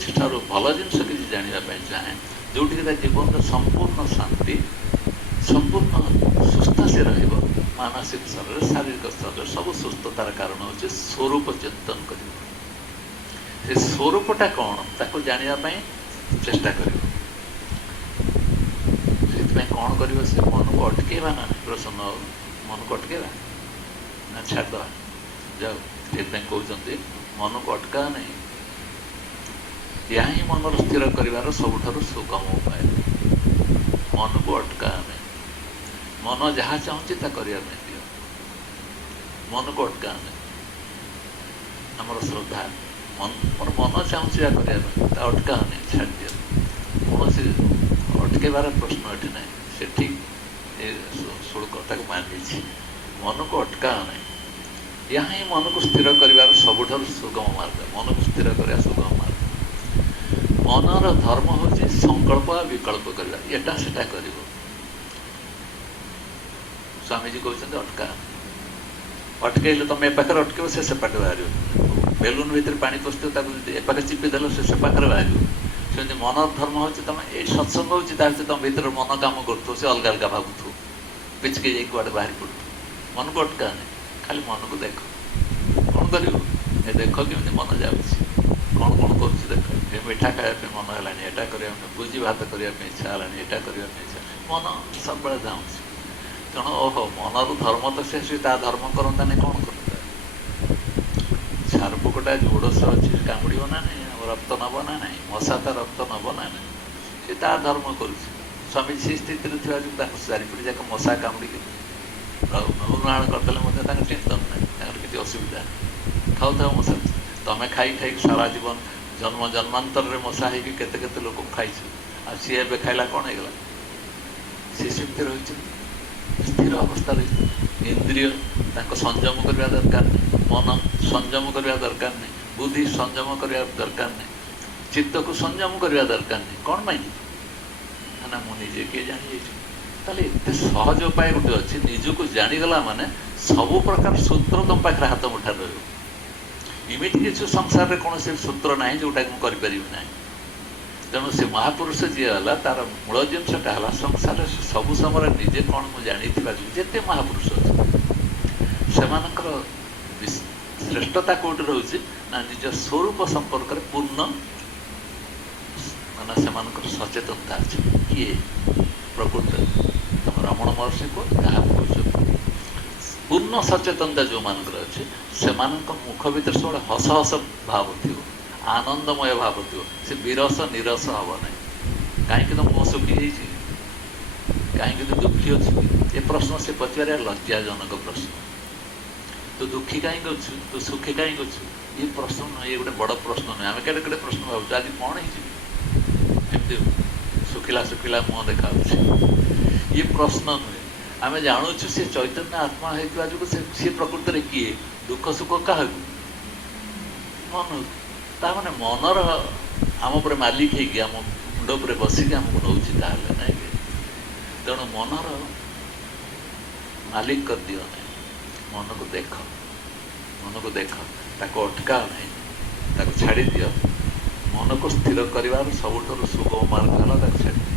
भल जिन किसी जानापी चाहे जो जीवन संपूर्ण शांति संपूर्ण सुस्थ से रहिब मानसिक स्तर शारीरिक स्तर सब सुस्थतार कारण हूँ स्वरूप चिंतन कर स्वरूपटा कौन ताको जानापी चेष्टा कर कौन कर मन को अटकेवा ना प्रसन्न मन को अटकेवा ना छाड़ जाओ से कहते मन को अटका नहीं। या ही मन स्थिर कर सबुठ सुगम उपाय मन को अटका नहीं। मन जहाँ चाहूँगी करने दियो मन को अटका नहीं। आमर श्रद्धा मन मोर मन चाहूँगी या करने अटका नहीं छाड़ दियो कौन से अटकेबार प्रश्न ये ना से ठीक शुल्क मानी मन को अटका नहीं। यहाँ ही मन को स्थिर कर सबुठ सुगम मार्ग मन को स्थिर कर सुगम मार्ग। मनर धर्म हूँ संकल्प विकल्प करवा एटा सेटा कर। स्वामीजी कहते अटका अटकैले तुम ए पाखे अटक से पाटे बाहर बेलून भितर पा पशु ए पाखे चिपीदेल से पाखे बाहर सेमती मनर धर्म हूँ तुम ये सत्संग हो तुम भर मन कम कर से अलग अलग भावुथ पिचके जा कड़े बाहर पड़ू मन को अटका नहीं खाली मन को देख कौन କରିବୁ ଏ ଦେଖ କେମିତି ମନ ଯାଉଛି, କ'ଣ କ'ଣ କରୁଛି ଦେଖ, ଏ ମିଠା ଖାଇବା ପାଇଁ ମନ ହେଲାଣି, ଏଇଟା କରିବା ପାଇଁ, ଭୋଜି ଭାତ କରିବା ପାଇଁ ଇଚ୍ଛା ହେଲାଣି, ଏଇଟା କରିବା ପାଇଁ ଇଚ୍ଛା, ମନ ସବୁବେଳେ ଯାଉଛି। ତେଣୁ ଓହୋ ମନରୁ ଧର୍ମ ତ ସେ ତା ଧର୍ମ କରନ୍ତାନି, କ'ଣ କରନ୍ତା? ଝାରପୋକଟା ଗୋଡ଼ସ ଅଛି, କାମୁଡ଼ିବ ନା ନାହିଁ, ଆଉ ରକ୍ତ ନେବ ନା ନାହିଁ, ମଶା ତା ରକ୍ତ ନେବ ନା ନାହିଁ, ସେ ତା ଧର୍ମ କରୁଛି। ସ୍ୱାମୀ ସେ ସ୍ଥିତିରେ ଥିବା ଯୋଗୁଁ ତାଙ୍କ ଚାରିପଟେ ଯାକ ମଶା କାମୁଡ଼ିକି ମୃଣାଳ କରିଦେଲେ ମଧ୍ୟ ତାଙ୍କ ଟେନସନ୍ ନାହିଁ, ତାଙ୍କର କିଛି ଅସୁବିଧା ନାହିଁ, ଖାଉଥାଉ ମଶା। ତମେ ଖାଇ ଖାଇକି ସାରା ଜୀବନ ଜନ୍ମ ଜନ୍ମାନ୍ତରରେ ମଶା ହେଇକି କେତେ କେତେ ଲୋକଙ୍କୁ ଖାଇଛୁ, ଆଉ ସିଏ ଏବେ ଖାଇଲା କ'ଣ ହେଇଗଲା? ସିଏ ସେମିତି ରହିଛନ୍ତି, ସ୍ଥିର ଅବସ୍ଥା ରହିଛି। ଇନ୍ଦ୍ରିୟ ତାଙ୍କ ସଂଯମ କରିବା ଦରକାର ନାହିଁ, ମନ ସଂଯମ କରିବା ଦରକାର ନାହିଁ, ବୁଦ୍ଧି ସଂଯମ କରିବା ଦରକାର ନାହିଁ, ଚିତ୍ତକୁ ସଂଯମ କରିବା ଦରକାର ନାହିଁ। କ'ଣ ପାଇଁ ନା ମୁଁ ନିଜେ କିଏ ଜାଣିଯାଇଛି। ତାହେଲେ ଏତେ ସହଜ ଉପାୟ ଗୋଟେ ଅଛି, ନିଜକୁ ଜାଣିଗଲା ମାନେ ସବୁ ପ୍ରକାର ସୂତ୍ର ତମ ପାଖରେ ହାତ ମୁଠାରେ ରହିବ। ଏମିତି କିଛି ସଂସାରରେ କୌଣସି ସୂତ୍ର ନାହିଁ ଯେଉଁଟାକି ମୁଁ କରିପାରିବି ନାହିଁ। ତେଣୁ ସେ ମହାପୁରୁଷ ଯିଏ ହେଲା ତାର ମୂଳ ଜିନିଷଟା ହେଲା ସଂସାରରେ ସବୁ ସମୟରେ ନିଜେ କ'ଣ ମୁଁ ଜାଣିଥିବା ଯୋଗୁଁ ଯେତେ ମହାପୁରୁଷ ଅଛି ସେମାନଙ୍କର ଶ୍ରେଷ୍ଠତା କେଉଁଠି ରହୁଛି ନା ନିଜ ସ୍ୱରୂପ ସମ୍ପର୍କରେ ପୂର୍ଣ୍ଣ ମାନେ ସେମାନଙ୍କର ସଚେତନତା ଅଛି। କିଏ ପ୍ରକୃତରେ ତମ ରମଣ ମହର୍ଷି କୁହ ତାହା କହୁଛ, ପୂର୍ଣ୍ଣ ସଚେତନତା ଯେଉଁମାନଙ୍କର ଅଛି ସେମାନଙ୍କ ମୁଖ ଭିତରେ ସବୁବେଳେ ହସ ହସ ଭାବ ଥିବ, ଆନନ୍ଦମୟ ଭାବ ଥିବ, ସେ ବିରସ ନିରସ ହେବ ନାହିଁ। କାହିଁକି ତ ମୁଁ ସୁଖୀ ହେଇଛି, କାହିଁକି ତ ଦୁଃଖୀ ଅଛି, ଏ ପ୍ରଶ୍ନ ସେ ପଚାରିବା ଲଜ୍ଜାଜନକ ପ୍ରଶ୍ନ। ତୁ ଦୁଃଖୀ କାହିଁକି ଅଛୁ, ତୁ ସୁଖୀ କାହିଁକି ଅଛୁ, ଏ ପ୍ରଶ୍ନ ନୁହେଁ, ଏ ଗୋଟେ ବଡ଼ ପ୍ରଶ୍ନ ନୁହେଁ। ଆମେ କେଡ଼େ କେଡ଼େ ପ୍ରଶ୍ନ ଭାବୁଛୁ, ଆଜି କ'ଣ ହେଇଯିବି, ଏମିତି ଶୁଖିଲା ଶୁଖିଲା ମୁହଁ ଦେଖାଯାଉଛି, ଇଏ ପ୍ରଶ୍ନ ନୁହେଁ। ଆମେ ଜାଣୁଛୁ ସେ ଚୈତନ୍ୟ ଆତ୍ମା ହେଇଥିବା ଯୋଗୁଁ ସିଏ ପ୍ରକୃତରେ କିଏ, ଦୁଃଖ ସୁଖ କାହାକୁ, ମନକୁ। ତାମାନେ ମନର ଆମ ଉପରେ ମାଲିକ ହେଇକି ଆମ ମୁଣ୍ଡ ଉପରେ ବସିକି ଆମକୁ ନେଉଛି ତାହେଲେ ନାଇଁ କି? ତେଣୁ ମନର ମାଲିକ କରିଦିଅ ନାହିଁ, ମନକୁ ଦେଖ, ମନକୁ ଦେଖ, ତାକୁ ଅଟକାଅ ନାହିଁ, ତାକୁ ଛାଡ଼ିଦିଅ। ମନକୁ ସ୍ଥିର କରିବାର ସବୁଠାରୁ ସୁଗମ ମାର୍ଗ ହେଲା ତାକୁ ଛାଡ଼ିଦିଅ।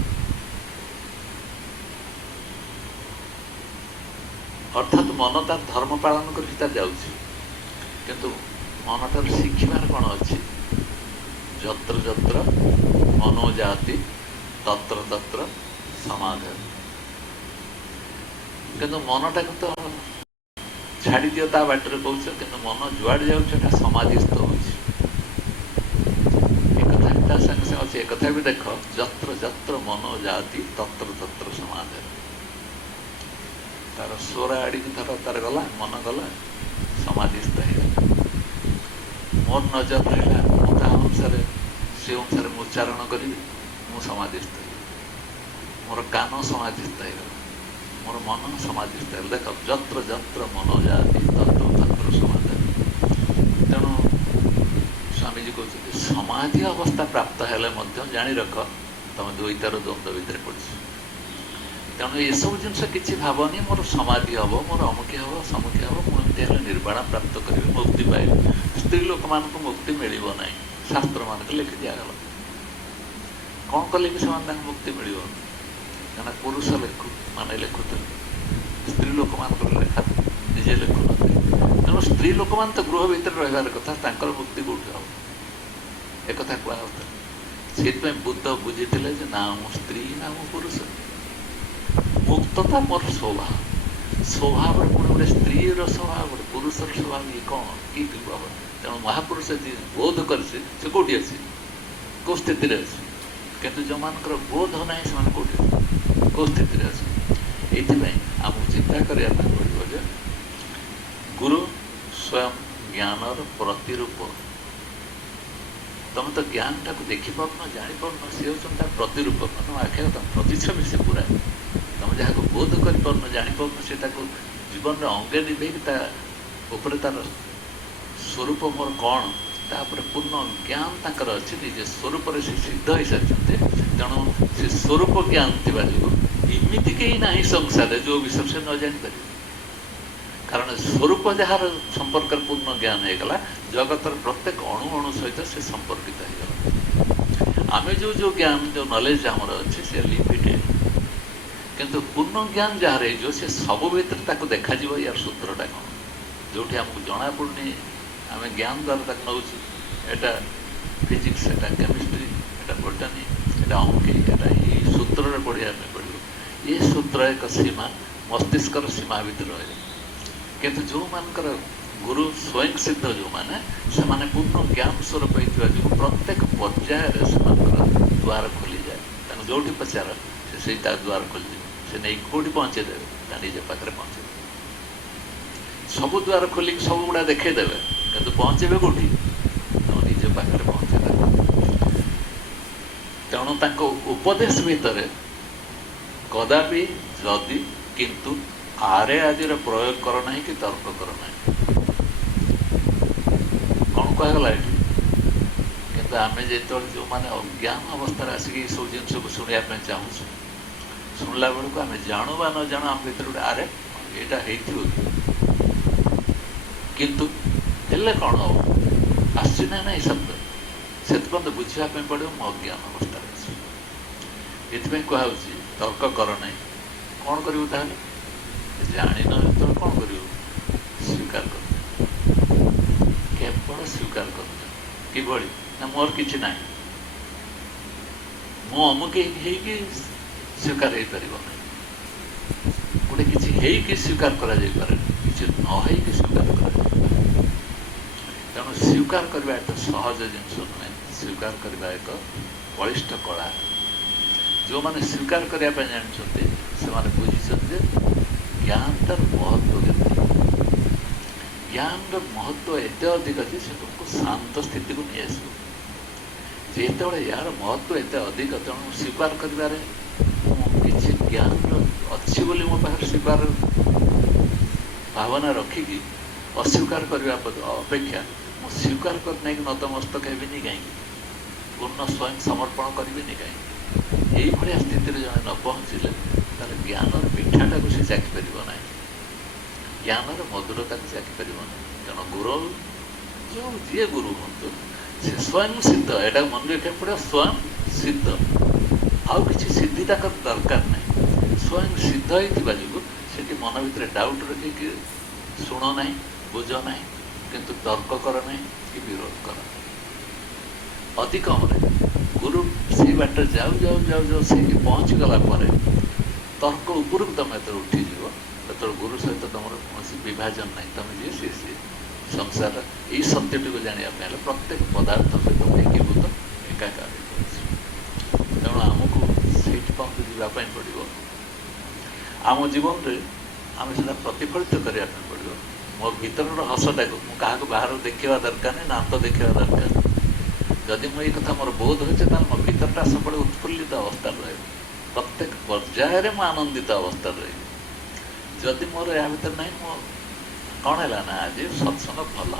ଅର୍ଥାତ୍ ମନ ତାର ଧର୍ମ ପାଳନ କରିକି ତାର ଯାଉଛି, କିନ୍ତୁ ମନଠାରୁ ଶିଖିବାର କ'ଣ ଅଛି? ଯତ୍ର ଯତ୍ର ମନୋ ଯାତି ତତ୍ର ତତ୍ର ସମାଧି। କିନ୍ତୁ ମନଟାକୁ ତ ଛାଡ଼ିଦିଅ ତା ବାଟରେ କହୁଛ, କିନ୍ତୁ ମନ ଯୁଆଡ଼େ ଯାଉଛି ଏଟା ସମାଧିସ୍ଥ ହେଉଛି। ଏ କଥା ବି ତା ସାଙ୍ଗେ ସାଙ୍ଗେ ଅଛି, ଏ କଥା ବି ଦେଖ, ଯତ୍ର ଯତ୍ର ମନୋ ଯାତି ତତ୍ର ତତ୍ର ସମାଧି। ତାର ସ୍ୱର ଆଡ଼ିକି ଧର ତାର ଗଲା, ମନ ଗଲା, ସମାଧିସ୍ଥ ହେଇଗଲା। ମୋର ନଜର ରହିଲା, ମୁଁ ତା ଅନୁସାରେ ସେ ଅନୁସାରେ ମୁଁ ଉଚ୍ଚାରଣ କରିବି, ମୁଁ ସମାଧିସ୍ଥ ହେଇଗଲି। ମୋର କାନ ସମାଧିସ୍ଥ ହେଇଗଲା, ମୋର ମନ ସମାଧିସ୍ଥ ହେଇଗଲା। ଦେଖ, ଯତ୍ର ଯତ୍ର ମନ ଯାତି ତତ୍ର ତତ୍ର ସମାଧି। ତେଣୁ ସ୍ୱାମୀଜୀ କହୁଛନ୍ତି ସମାଧି ଅବସ୍ଥା ପ୍ରାପ୍ତ ହେଲେ ମଧ୍ୟ ଜାଣି ରଖ ତମେ ଦୁଇଟାର ଦ୍ୱନ୍ଦ୍ୱ ଭିତରେ ପଡ଼ିଛ। ତେଣୁ ଏସବୁ ଜିନିଷ କିଛି ଭାବନି, ମୋର ସମାଧି ହେବ, ମୋର ଅମୁଖୀ ହେବ, ସମୁଖୀ ହେବ, ମୁଁ ଏମିତି ହେଲେ ନିର୍ବାଣ ପ୍ରାପ୍ତ କରିବି, ମୁକ୍ତି ପାଇବି। ସ୍ତ୍ରୀ ଲୋକମାନଙ୍କୁ ମୁକ୍ତି ମିଳିବ ନାହିଁ, ଶାସ୍ତ୍ରମାନଙ୍କରେ ଲେଖି ଦିଆଗଲା। କ'ଣ କଲେ ବି ସେମାନେ ତାଙ୍କୁ ମୁକ୍ତି ମିଳିବନି, କାହିଁକିନା ପୁରୁଷ ମାନେ ଲେଖୁଥିଲେ, ସ୍ତ୍ରୀ ଲୋକମାନଙ୍କର ଲେଖା ନିଜେ ଲେଖୁନଥିଲେ। ତେଣୁ ସ୍ତ୍ରୀ ଲୋକମାନେ ତ ଗୃହ ଭିତରେ ରହିବାର କଥା, ତାଙ୍କର ମୁକ୍ତି କେଉଁଠି ହେବ, ଏକଥା କୁହାଯାଉଥିଲା। ସେଇଥିପାଇଁ ବୁଦ୍ଧ ବୁଝିଥିଲେ ଯେ ନା ମୁଁ ସ୍ତ୍ରୀ ନା ମୁଁ ପୁରୁଷ, ମୁକ୍ତତା ମୋର ସ୍ୱଭାବ, ସ୍ୱଭାବରେ ପୁଣି ଗୋଟେ ସ୍ତ୍ରୀର ସ୍ୱଭାବ, ଗୋଟେ ପୁରୁଷର ସ୍ୱଭାବ, ଇଏ କ'ଣ କି ଭାବ? ତେଣୁ ମହାପୁରୁଷ ଯିଏ ବୋଧ କରିଛି ସେ କେଉଁଠି ଅଛି, କେଉଁ ସ୍ଥିତିରେ ଅଛି। କିନ୍ତୁ ଯେଉଁମାନଙ୍କର ବୋଧ ନାହିଁ ସେମାନେ କେଉଁଠି ଅଛି, କେଉଁ ସ୍ଥିତିରେ ଅଛି। ଏଇଥିପାଇଁ ଆମକୁ ଚିନ୍ତା କରିବା ପାଇଁ ପଡ଼ିବ ଯେ ଗୁରୁ ସ୍ୱୟଂ ଜ୍ଞାନର ପ୍ରତିରୂପ। ତମେ ତ ଜ୍ଞାନଟାକୁ ଦେଖିପାରୁନ, ଜାଣିପାରୁନ, ସେ ହେଉଛନ୍ତି ତା ପ୍ରତିରୂପ। ତମ ଆଖି ତମ ପ୍ରତିଛବି ସେ ପୁରା। ତମେ ଯାହାକୁ ବୋଧ କରିପାରୁନ, ଜାଣିପାରୁନ, ସେ ତାକୁ ଜୀବନରେ ଅଙ୍ଗେ ନିଭେଇକି ତା ଉପରେ ତାର ସ୍ୱରୂପ ମୋର କ'ଣ, ତାପରେ ପୂର୍ଣ୍ଣ ଜ୍ଞାନ ତାଙ୍କର ଅଛି, ନିଜ ସ୍ୱରୂପରେ ସେ ସିଦ୍ଧ ହେଇସାରିଛନ୍ତି। ତେଣୁ ସେ ସ୍ୱରୂପ ଜ୍ଞାନ ଥିବା ଯୋଗୁଁ ଏମିତି କେହି ନାହିଁ ସଂସାରରେ ଯେଉଁ ବିଷୟରେ ସେ ନ ଜାଣିପାରିବେ। କାରଣ ସ୍ୱରୂପ ଯାହାର ସମ୍ପର୍କରେ ପୂର୍ଣ୍ଣ ଜ୍ଞାନ ହେଇଗଲା, ଜଗତର ପ୍ରତ୍ୟେକ ଅଣୁ ଅଣୁ ସହିତ ସେ ସମ୍ପର୍କିତ ହେଇଗଲା। ଆମେ ଯେଉଁ ଜ୍ଞାନ, ଯେଉଁ ନଲେଜ ଆମର ଅଛି ସେ ଲିମିଟେଡ୍, କିନ୍ତୁ ପୂର୍ଣ୍ଣ ଜ୍ଞାନ ଯାହାର ହେଇଯିବ ସେ ସବୁ ଭିତରେ ତାକୁ ଦେଖାଯିବ ୟାର ସୂତ୍ରଟା କ'ଣ। ଯେଉଁଠି ଆମକୁ ଜଣାପଡ଼ୁନି आम ज्ञान द्वारा नौ एटा फिजिक्स एटा केमिस्ट्री एटा बोटानी एटा अंकी एटा ये सूत्र पढ़िया पड़ो ये सूत्र एक सीमा मस्तिष्कर सीमा भितर रहे किंतु जो मानकर गुरु स्वयं सिद्ध जो मैंने से माने पूर्ण ज्ञान स्वरूप जो प्रत्येक पर्याय द्वार खोली जाए तेना जो पचार से द्वार खोली से नहीं कौटी पहुँचेदेवे निजे पाखे पहुँचे सब द्वार खोलिक सब गुड़ा देखदेवे कि पहुँचे कौटी निज पाखे पहुँचेदेवे तेणु उपदेश भितर कदापि जदि किंतु आरे आदिर प्रयोग कर ना कि तर्क कर ना कौन कहगला ये किंतु आम जो जो मैंने अज्ञान अवस्था आसिक सब जिन को शुणा चाहूँ शुणला बेलू आम जानू बा न जाणु आम भर गोटे आरे यहाँ किंतु हेल्ले कौन हम आसना ना शब्द से बुझापी पड़ो मो अज्ञान अवस्था ये कहुच्छी तर्क कर ना कौन करू जानी न तो कौन कर स्वीकार कर केवल स्वीकार कर कि ना मोर कि ना मु अमुक स्वीकार हो पार गोटे कि स्वीकार कर स्वीकार कर तेणु स्वीकार करवा एक सहज जिनस नुहे स्वीकार करवा एक बलिष्ठ कला जो मैंने स्वीकार करने जानते से बुझे ज्ञान तार महत्व के ज्ञान महत्व एत अधिक अच्छे से तुमको शांत स्थिति को नहीं आसो जिते यार महत्व एत अधिक तेणु स्वीकार कर किसी ज्ञान अच्छी बोली मो पाखे स्वीकार भावना रखिकी अस्वीकार करने अपेक्षा मुझे स्वीकार करना कि नतमस्तक हेबिनी कहीं पूर्ण स्वयं समर्पण करी कहीं यही स्थिति जड़े न पहुँचले तार ज्ञान मिठाटा को सी चाखी पार ना ज्ञान मधुरता को चाखी पार ना तेणु गुरु जो जी गुरु हूँ से स्वयं सिद्ध यहाँ मन रखा पड़े स्वयं सिद्ध आउ कि सिद्धिटा दरकार ना स्वयं सिद्ध होता जो से मन भर डाउट रखिक शुण ना बुझ ना किंतु तर्क कर ना कि विरोध कर अति कम गुरु से बाट जाऊ जाऊ जाऊ जाऊ से पहुँची गला तर्क उपरक तुम जो उठीज तो गुरु सहित तुम कौन विभाजन ना तुम जी सी संसार यही सत्यटी को जानापी प्रत्येक पदार्थ सहित एकीभूत एकाकार तेणु आमको से जावाई पड़ो आम जीवन में आम से प्रतिफलित करने पड़ो मो भीतर हसटा को मुझे बाहर देखा दरकार नहीं ना तो देखा दरकार जदि मो ये कथा मोर बोध हो मो भीतरटा सब उत्फुल्लित अवस्था रहे प्रत्येक पर्यायर मो आनंदित अवस्था रहे जदि मोर या भर ना मो कौन है ना आज सत्संग भल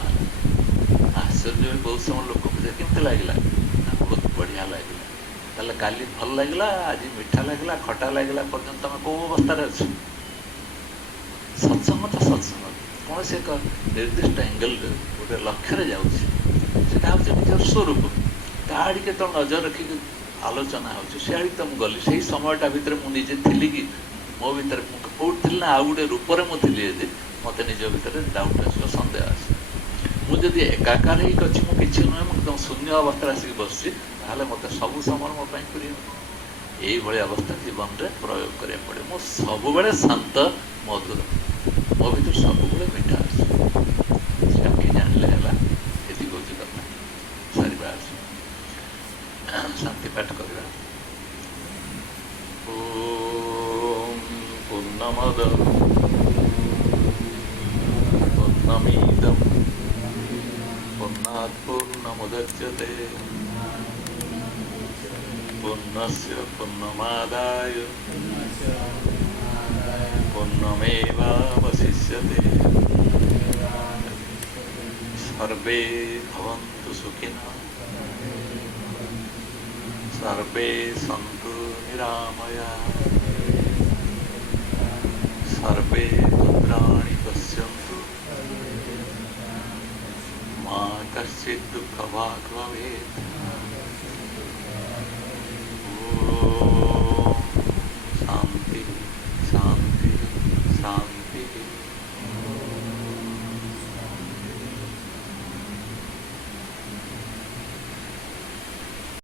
आश्चर्य बहुत समय लोक केमती लगे बहुत बढ़िया लगे ताले काली भल लगे आज मीठा लगे खटा लगे पर्यटन तुम कौ अवस्था अच्छ सत्संग तो सत्संग कौन से एक निर्दिष्ट एंगल गोटे लक्ष्य जाऊँगा निजर स्वरूप ताड़ी के नजर रखिक आलोचना होड़ी तो मुझे गली से समयटा भितर मुझे थी कि मो भर कौट थी ना आउ गोटे रूप मुझे मत निज भर डाउट आस सन्देह आस मुझे एकाकार अच्छी मुझे नुहे मुझे शून्य अवस्था आसिक बस मत सब समय मो यही अवस्था जीवन में प्रयोग करा पड़े मो सब बड़े शांत मधुर मो भर सब मीठा आखि जानले ये हूँ कथा सारा शांति पाठ करवा ओम पूर्णमद पूर्णमिदं पूर्णात् पूर्णमुदच्यते पूर्णस्य पूर्णमादाय पूर्णमेवावशिष्यते सर्वे भवन्तु सुखिनः सर्वे सन्तु निरामयाः सर्वे भद्राणि पश्यन्तु मा कश्चित् दुःखभाग् भवेत्